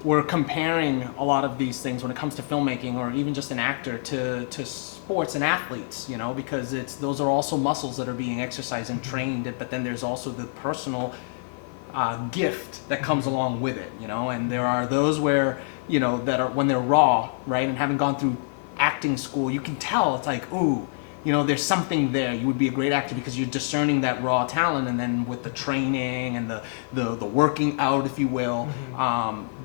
we're comparing a lot of these things when it comes to filmmaking or even just an actor to sports and athletes, because those are also muscles that are being exercised and trained, but then there's also the personal gift that comes along with it, and there are those where, that are when they're raw, right, and having gone through acting school, you can tell it's like, ooh, there's something there. You would be a great actor because you're discerning that raw talent, and then with the training and the working out, if you will,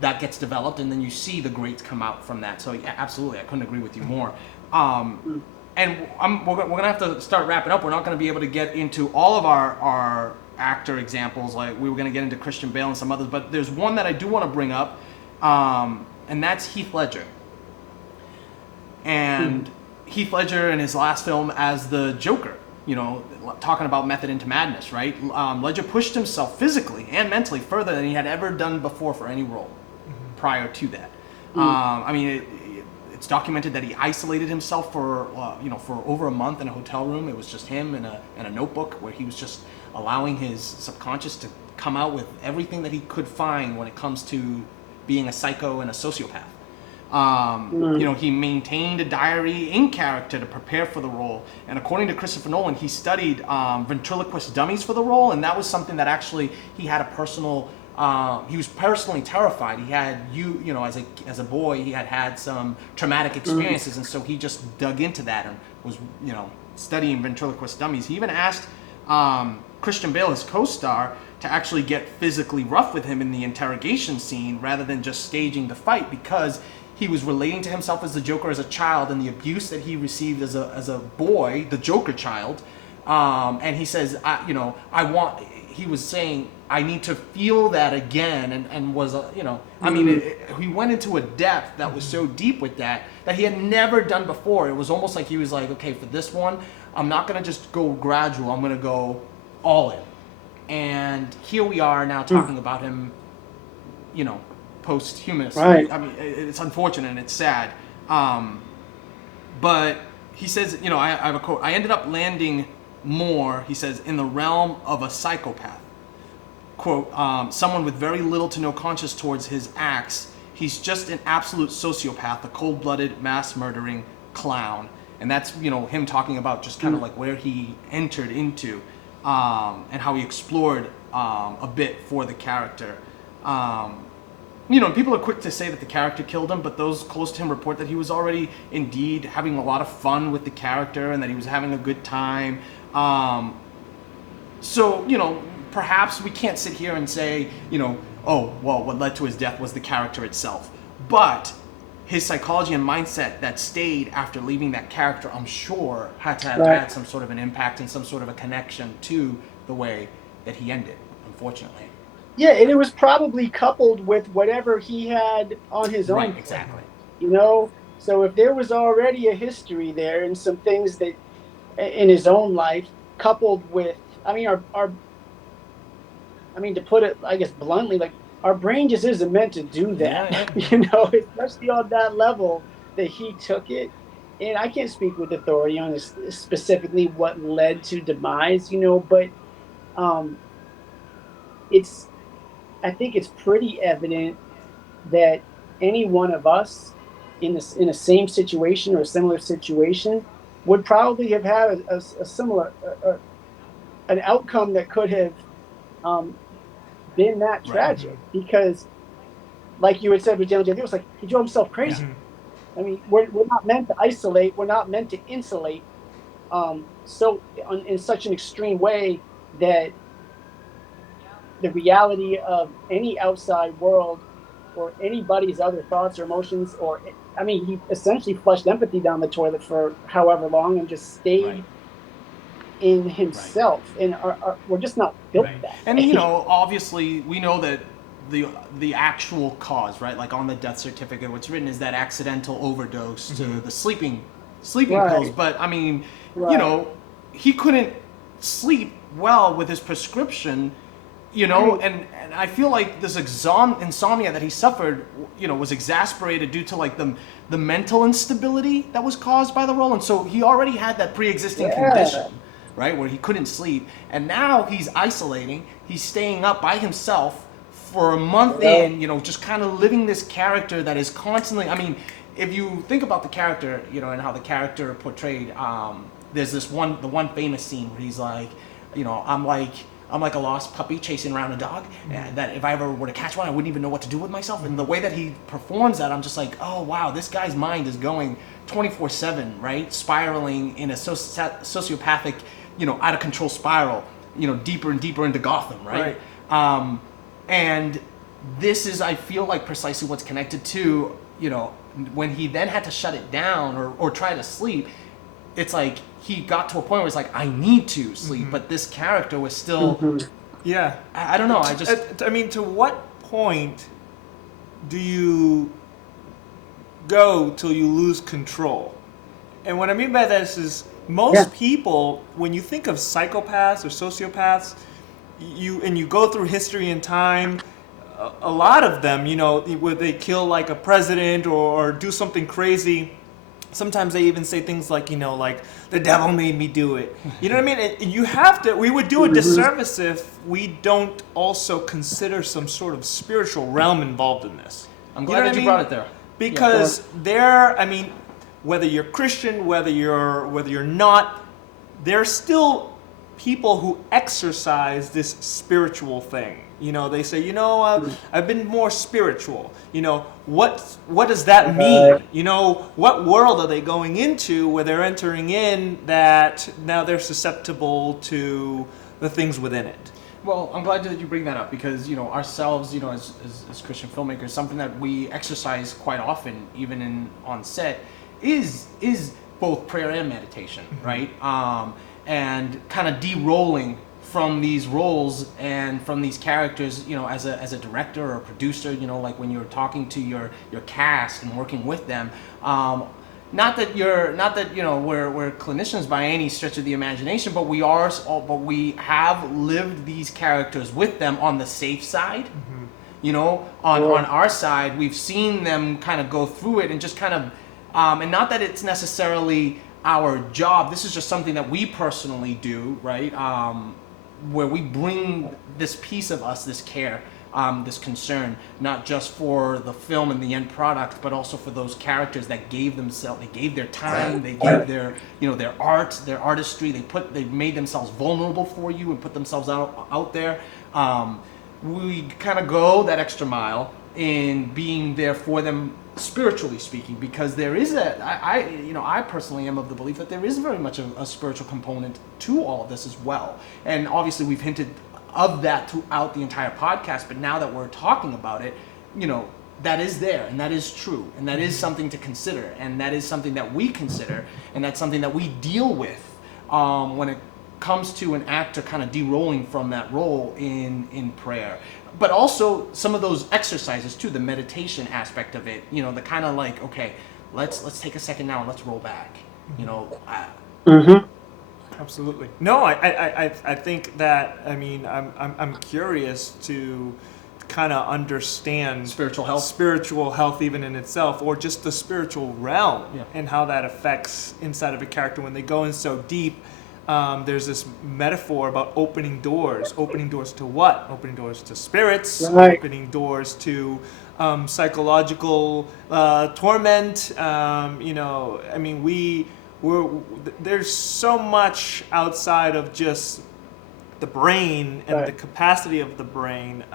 that gets developed, and then you see the greats come out from that. So yeah, absolutely, I couldn't agree with you more. And we're gonna have to start wrapping up. We're not gonna be able to get into all of our actor examples. Like we were gonna get into Christian Bale and some others, but there's one that I do want to bring up, and that's Heath Ledger. And Heath Ledger in his last film as the Joker, talking about method into madness, right? Ledger pushed himself physically and mentally further than he had ever done before for any role prior to that. It's documented that he isolated himself for over a month in a hotel room. It was just him and a notebook where he was just allowing his subconscious to come out with everything that he could find when it comes to being a psycho and a sociopath. He maintained a diary in character to prepare for the role, and according to Christopher Nolan, he studied ventriloquist dummies for the role, and that was something that actually he had a personal. He was personally terrified. He had as a boy, he had some traumatic experiences, and so he just dug into that and was studying ventriloquist dummies. He even asked Christian Bale, his co-star, to actually get physically rough with him in the interrogation scene rather than just staging the fight, because he was relating to himself as the Joker as a child and the abuse that he received as a boy, the Joker child. And he says, he was saying, I need to feel that again, and was, he went into a depth that was so deep with that he had never done before. It was almost like he was like, okay, for this one, I'm not going to just go gradual, I'm going to go all in. And here we are now talking about him, posthumous. Right. I mean, it's unfortunate and it's sad. But he says, I have a quote, I ended up landing more, he says, in the realm of a psychopath. Quote, someone with very little to no conscience towards his acts. He's just an absolute sociopath, a cold-blooded, mass-murdering clown. And that's, him talking about just kind of like where he entered into, and how he explored a bit for the character. People are quick to say that the character killed him, but those close to him report that he was already indeed having a lot of fun with the character and that he was having a good time. Perhaps we can't sit here and say, what led to his death was the character itself. But his psychology and mindset that stayed after leaving that character, I'm sure, had to have had some sort of an impact and some sort of a connection to the way that he ended, unfortunately. Yeah, and it was probably coupled with whatever he had on his own. Right, exactly. So if there was already a history there and some things that in his own life, coupled with, to put it, I guess, bluntly, like, our brain just isn't meant to do that, Yeah. especially on that level that he took it. and I can't speak with authority on this specifically what led to demise, but um, it's I think it's pretty evident that any one of us in a same situation or a similar situation would probably have had a similar an outcome that could have um, been that Right. tragic because, like you had said with Daniel J. Lewis, like he drove himself Yeah. crazy. I mean, we're not meant to isolate. We're not meant to insulate. In such an extreme way that the reality of any outside world or anybody's other thoughts or emotions, or I mean, he essentially flushed empathy down the toilet for however long and just Right. stayed in Right. himself. And we're just not built Right. that And way. obviously we know that the actual cause, right? Like on the death certificate, what's written is that accidental overdose to the sleeping pills. Right. But I mean, Right. he couldn't sleep well with his prescription, Right. and I feel like this insomnia that he suffered, was exasperated due to like the mental instability that was caused by the role, and so he already had that pre-existing Yeah. condition, right, where he couldn't sleep, and now he's isolating, he's staying up by himself for a month Right. in, just kind of living this character that is constantly. I mean, if you think about the character, and how the character portrayed, there's the one famous scene where he's like, I'm like a lost puppy chasing around a dog. And that if I ever were to catch one, I wouldn't even know what to do with myself. And the way that he performs that, I'm just like, oh wow, this guy's mind is going 24/7, right? Spiraling in a sociopathic, out of control spiral, deeper and deeper into Gotham, right? And this is, I feel like, precisely what's connected to, when he then had to shut it down or try to sleep. It's like he got to a point where it's like, I need to sleep, but this character was still. Yeah. I don't know. I mean, to what point do you go till you lose control? And what I mean by this is most people, when you think of psychopaths or sociopaths, you go through history and time, a lot of them, where they kill like a president or do something crazy. Sometimes they even say things like, like the devil made me do it. You know what I mean? And you have to. We would do a disservice if we don't also consider some sort of spiritual realm involved in this. I'm glad that you brought it there. Because whether you're Christian, whether you're not, there's still people who exercise this spiritual thing. They say, I've been more spiritual. What does that mean? What world are they going into where they're entering in that now they're susceptible to the things within it? Well, I'm glad that you bring that up because, ourselves, as Christian filmmakers, something that we exercise quite often, even on set, is both prayer and meditation, right? And kind of de-rolling from these roles and from these characters, as a director or a producer, like when you're talking to your cast and working with them. Not that we're clinicians by any stretch of the imagination, but we have lived these characters with them on the safe side. On our side, we've seen them kind of go through it and just kind of, and not that it's necessarily our job. This is just something that we personally do, right? Where we bring this piece of us, this care, this concern, not just for the film and the end product, but also for those characters that they gave their time, they gave their art, their artistry, they made themselves vulnerable for you and put themselves out there. We kind of go that extra mile in being there for them, spiritually speaking, because there is I personally am of the belief that there is very much a spiritual component to all of this as well. And obviously we've hinted of that throughout the entire podcast, but now that we're talking about it, that is there, and that is true, and that is something to consider, and that is something that we consider, and that's something that we deal with when it comes to an actor kind of de-rolling from that role in prayer. But also some of those exercises too, the meditation aspect of it, the kind of like, okay, let's take a second now and let's roll back. Absolutely. No, I think that, I'm curious to kind of understand spiritual health even in itself, or just the spiritual realm and how that affects inside of a character when they go in so deep. There's this metaphor about opening doors to what? Opening doors to spirits, right. Opening doors to psychological torment. I mean, there's so much outside of just the brain and right. the capacity of the brain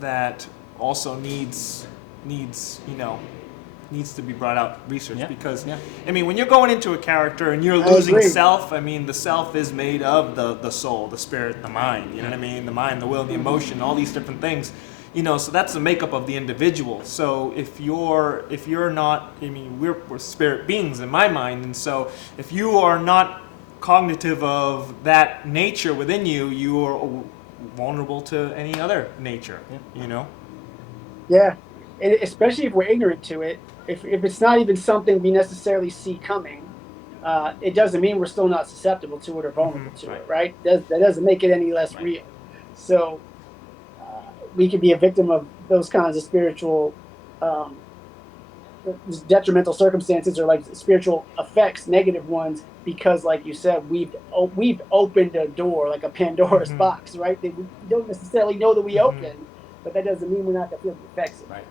that also needs to be brought out research because I mean, when you're going into a character and you're losing self, I mean, the self is made of the soul, the spirit, the mind, you know what I mean, the mind, the will, the emotion, all these different things, so that's the makeup of the individual. So if you're not, I mean, we're spirit beings in my mind, and so if you are not cognitive of that nature within you, you are vulnerable to any other nature, Yeah, and especially if we're ignorant to it. If it's not even something we necessarily see coming, it doesn't mean we're still not susceptible to it or vulnerable to it, right? That doesn't make it any less real. So we could be a victim of those kinds of spiritual detrimental circumstances or like spiritual effects, negative ones, because like you said, we've opened a door, like a Pandora's box, right? That we don't necessarily know that we opened, but that doesn't mean we're not going to feel the effects of it. Right.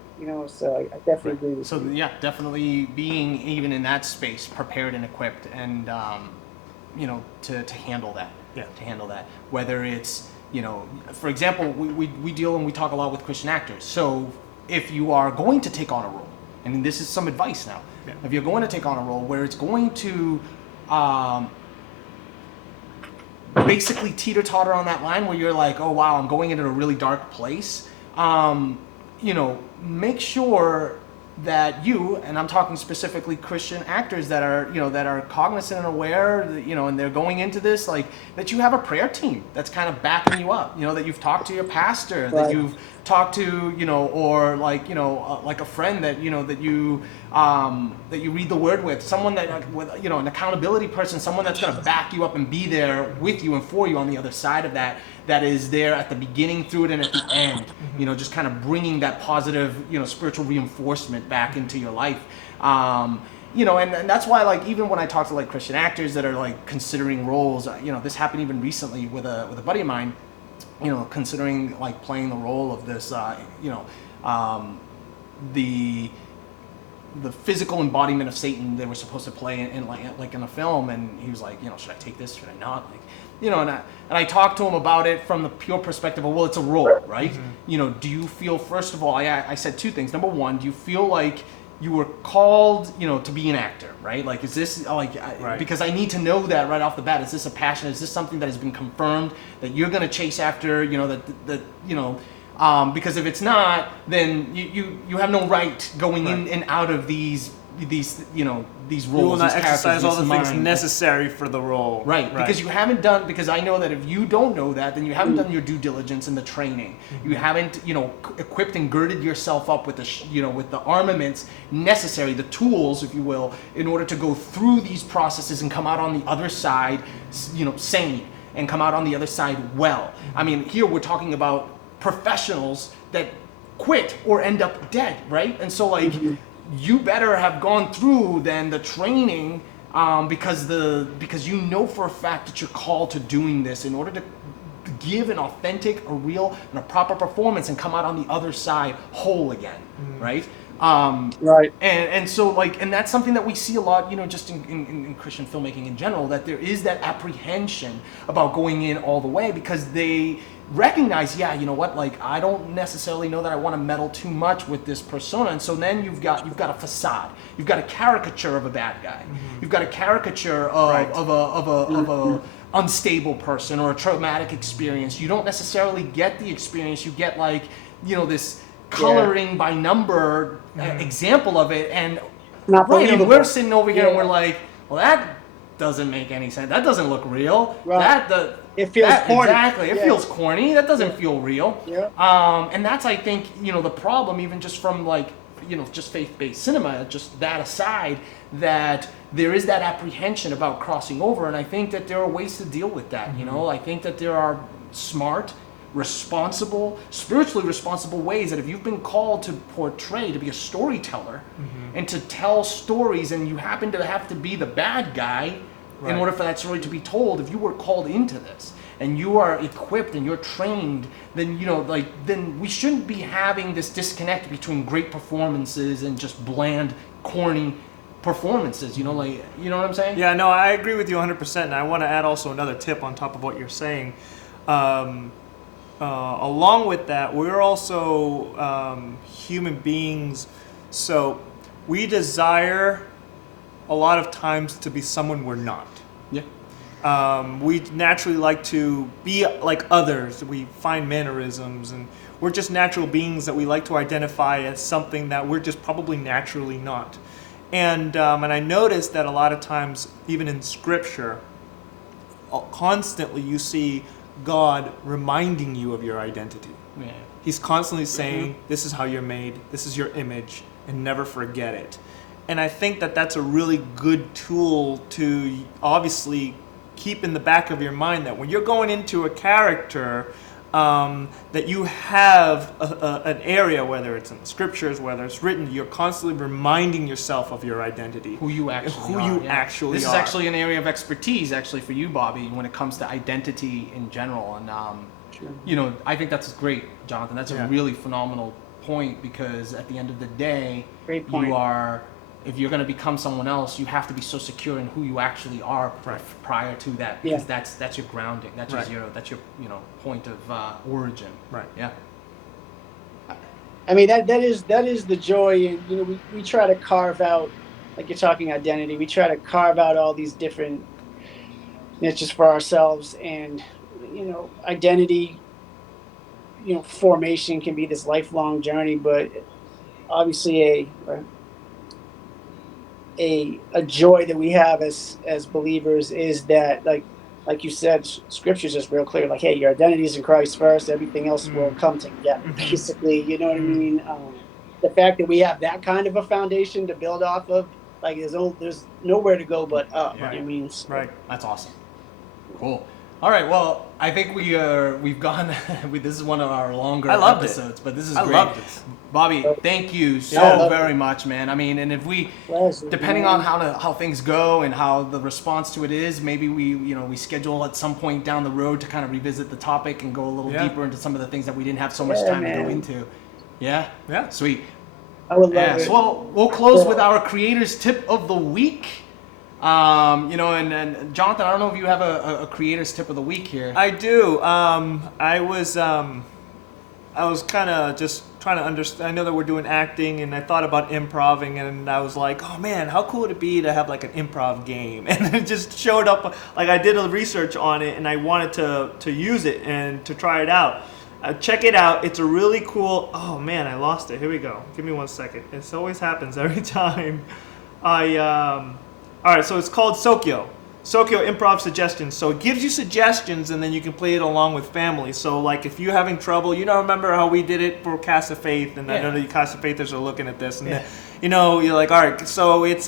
So I definitely agree with you. So yeah, definitely being even in that space, prepared and equipped, and to handle that. Yeah. To handle that, whether it's for example, we deal and we talk a lot with Christian actors. So if you are going to take on a role, and this is some advice now, if you're going to take on a role where it's going to basically teeter-totter on that line where you're like, oh wow, I'm going into a really dark place, make sure that you, and I'm talking specifically Christian actors that are cognizant and aware, and they're going into this, like, that you have a prayer team that's kind of backing you up, that you've talked to your pastor, right. that you've talked to, or like, like a friend that, that you read the word with, someone that, with, an accountability person, someone that's going to back you up and be there with you and for you on the other side of that is there at the beginning, through it, and at the end, just kind of bringing that positive, spiritual reinforcement back into your life. And that's why, like, even when I talk to like Christian actors that are like considering roles, this happened even recently with a buddy of mine, considering like playing the role of this, the physical embodiment of Satan they were supposed to play in a film, and he was like, should I take this? Should I not? Like, and I talked to him about it from the pure perspective of, well, it's a role, right? Do you feel, first of all, I said two things. Number one, do you feel like you were called, to be an actor, right? Like, is this because I need to know that right off the bat. Is this a passion? Is this something that has been confirmed that you're going to chase after? Because if it's not, then you have no right going in and out of these roles. You will not exercise all the things necessary for the role. Right. Because you haven't done, because I know that if you don't know that, then you haven't done your due diligence and the training. You haven't, equipped and girded yourself up with with the armaments necessary, the tools, if you will, in order to go through these processes and come out on the other side, sane, and come out on the other side well. I mean, here we're talking about professionals that quit or end up dead, right? And so, like, you better have gone through then the training, because for a fact that you're called to doing this in order to give an authentic, a real, and a proper performance and come out on the other side whole again, right? Right. And so, like, and that's something that we see a lot, just in Christian filmmaking in general, that there is that apprehension about going in all the way, because they recognize, like, I don't necessarily know that I want to meddle too much with this persona. And so then you've got a facade, you've got a caricature of a bad guy, you've got a caricature of a unstable person or a traumatic experience. You don't necessarily get the experience. You get, like, this coloring by number example of it, and and we're sitting over here and we're like, well, that doesn't make any sense. That doesn't look real. It feels corny. Exactly. It feels corny. That doesn't feel real. Yeah. And that's, I think, the problem, even just from, like, just faith-based cinema, just that aside, that there is that apprehension about crossing over. And I think that there are ways to deal with that. I think that there are smart, responsible, spiritually responsible ways that if you've been called to portray, to be a storyteller, and to tell stories, and you happen to have to be the bad guy in order for that story to be told, if you were called into this and you are equipped and you're trained, then then we shouldn't be having this disconnect between great performances and just bland, corny performances. You know what I'm saying? Yeah, no, I agree with you 100%. And I want to add also another tip on top of what you're saying. Along with that, we're also human beings, so we desire a lot of times to be someone we're not. Yeah. We naturally like to be like others. We find mannerisms, and we're just natural beings that we like to identify as something that we're just probably naturally not. And I noticed that a lot of times, even in Scripture, constantly you see God reminding you of your identity. Yeah. He's constantly saying, this is how you're made, this is your image, and never forget it. And I think that that's a really good tool to obviously keep in the back of your mind, that when you're going into a character, that you have an area, whether it's in scriptures, whether it's written, you're constantly reminding yourself of your identity. Who you actually are. This is actually an area of expertise, actually, for you, Bobby, when it comes to identity in general. And, I think that's great, Jonathan. That's a really phenomenal point, because at the end of the day, Great point. if you're going to become someone else, you have to be so secure in who you actually are prior to that, because that's your grounding. That's your point of origin. Right. Yeah. I mean, that is the joy, and we try to carve out, like you're talking identity. We try to carve out all these different niches for ourselves, and identity, formation can be this lifelong journey, but obviously a joy that we have as believers is that, like you said, Scripture's just real clear. Like, hey, your identity is in Christ first. Everything else will come together. Basically, you know what I mean? The fact that we have that kind of a foundation to build off of, like, there's nowhere to go but up. Right. I mean, so. Right. That's awesome. Cool. All right. Well, I think we've gone. This is one of our longer episodes, but this is great. I loved it. Bobby, thank you so very much, man. I mean, and if we, depending on how things go and how the response to it is, maybe we schedule at some point down the road to kind of revisit the topic and go a little deeper into some of the things that we didn't have so much time to go into. Yeah? Yeah. Sweet. I would love it. So we'll close with our creator's tip of the week. And Jonathan, I don't know if you have a creator's tip of the week here. I do. I was kind of just trying to understand. I know that we're doing acting, and I thought about improving, and I was like, oh man, how cool would it be to have like an improv game? And it just showed up. Like, I did a research on it, and I wanted to use it and to try it out. Check it out. It's a really cool. Oh man, I lost it. Here we go. Give me 1 second. It always happens every time. All right, so it's called Sokyo Improv Suggestions. So it gives you suggestions, and then you can play it along with family. So, like, if you're having trouble, remember how we did it for Cast of Faith, and I know the Cast of Faithers are looking at this, and you're like, all right, so it's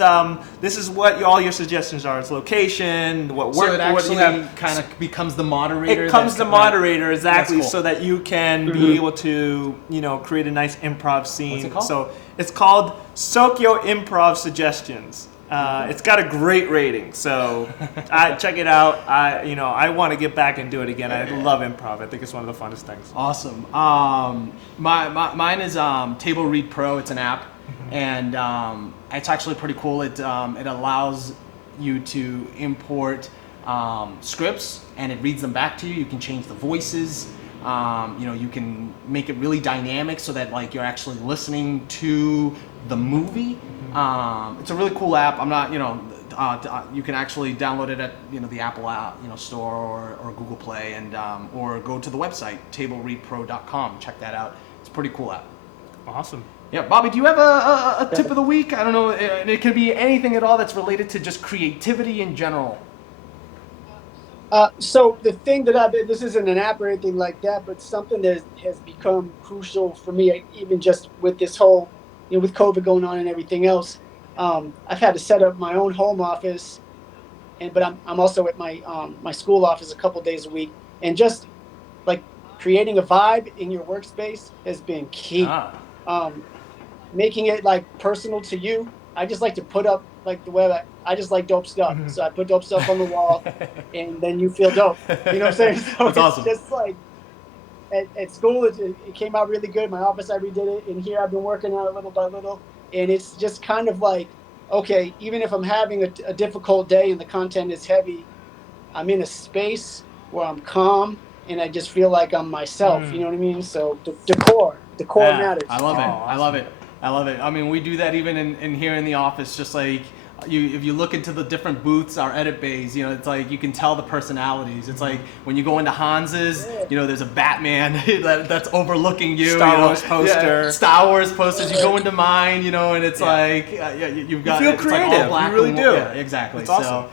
this is what all your suggestions are. It's location, what work, so it actually what you have. Kind of becomes the moderator. It comes the moderator, exactly, cool. so that you can be able to, create a nice improv scene. What's it called? So it's called Sokyo Improv Suggestions. It's got a great rating, so check it out. I want to get back and do it again. I love improv. I think it's one of the funnest things. Awesome. Mine is Table Read Pro. It's an app, and it's actually pretty cool. It allows you to import scripts, and it reads them back to you. You can change the voices. You can make it really dynamic so that like you're actually listening to the movie. It's a really cool app. I'm not, you can actually download it at the Apple app, store or Google Play, and or go to the website tablereadpro.com. Check that out. It's a pretty cool app. Awesome. Yeah, Bobby, do you have a tip of the week? I don't know. It could be anything at all that's related to just creativity in general. So the thing that this isn't an app or anything like that, but something that has become crucial for me, even just with this whole, with COVID going on and everything else, I've had to set up my own home office, but I'm also at my my school office a couple days a week, and just like creating a vibe in your workspace has been key. Making it like personal to you. I just like to put up like the web. I just like dope stuff, so I put dope stuff on the wall, and then you feel dope. You know what I'm saying? So That's awesome. Just like at school, it came out really good. My office, I redid it, and here I've been working on it little by little, and it's just kind of like, okay, even if I'm having a difficult day and the content is heavy, I'm in a space where I'm calm and I just feel like I'm myself. You know what I mean? So decor matters. I love it. I love it. I love it. I mean, we do that even in here in the office. Just like if you look into the different booths, our edit bays, you know, it's like you can tell the personalities. It's like when you go into Hans's, you know, there's a Batman that's overlooking you. Star Wars poster. Yeah, Star Wars posters. You go into mine, you know, and it's like you've got. You feel it's creative. Like all black you really and, do. Yeah, exactly. It's awesome.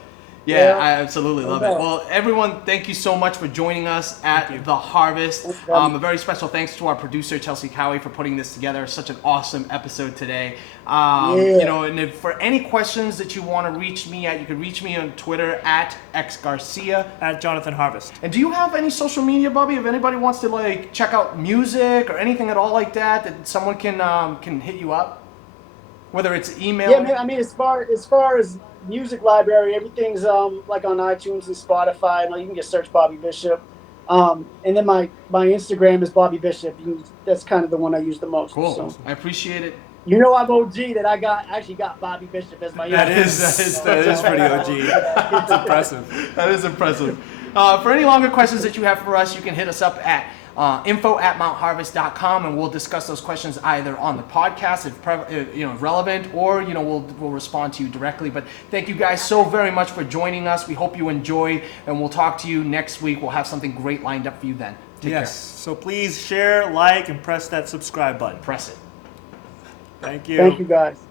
Yeah, I absolutely love it. Well, everyone, thank you so much for joining us at The Harvest. A very special thanks to our producer, Chelsea Cowie, for putting this together. Such an awesome episode today. You know, and if for any questions that you want to reach me at, you can reach me on Twitter at xgarcia. At Jonathan Harvest. And do you have any social media, Bobby? If anybody wants to like check out music or anything at all like that someone can hit you up? Whether it's email. Yeah, man, I mean, as far as music library, everything's like on iTunes and Spotify. You can just search Bobby Bishop. And then my Instagram is Bobby Bishop. That's kind of the one I use the most. Cool. So. I appreciate it. You know, I'm OG that I actually got Bobby Bishop as my. That is pretty OG. It's impressive. That is impressive. For any longer questions that you have for us, you can hit us up at info@mountharvest.com, and we'll discuss those questions either on the podcast if relevant, or we'll respond to you directly. But thank you guys so very much for joining us. We hope you enjoy, and we'll talk to you next week. We'll have something great lined up for you then. Take care. So please share, like, and press that subscribe button. Press it. Thank you. Thank you, guys.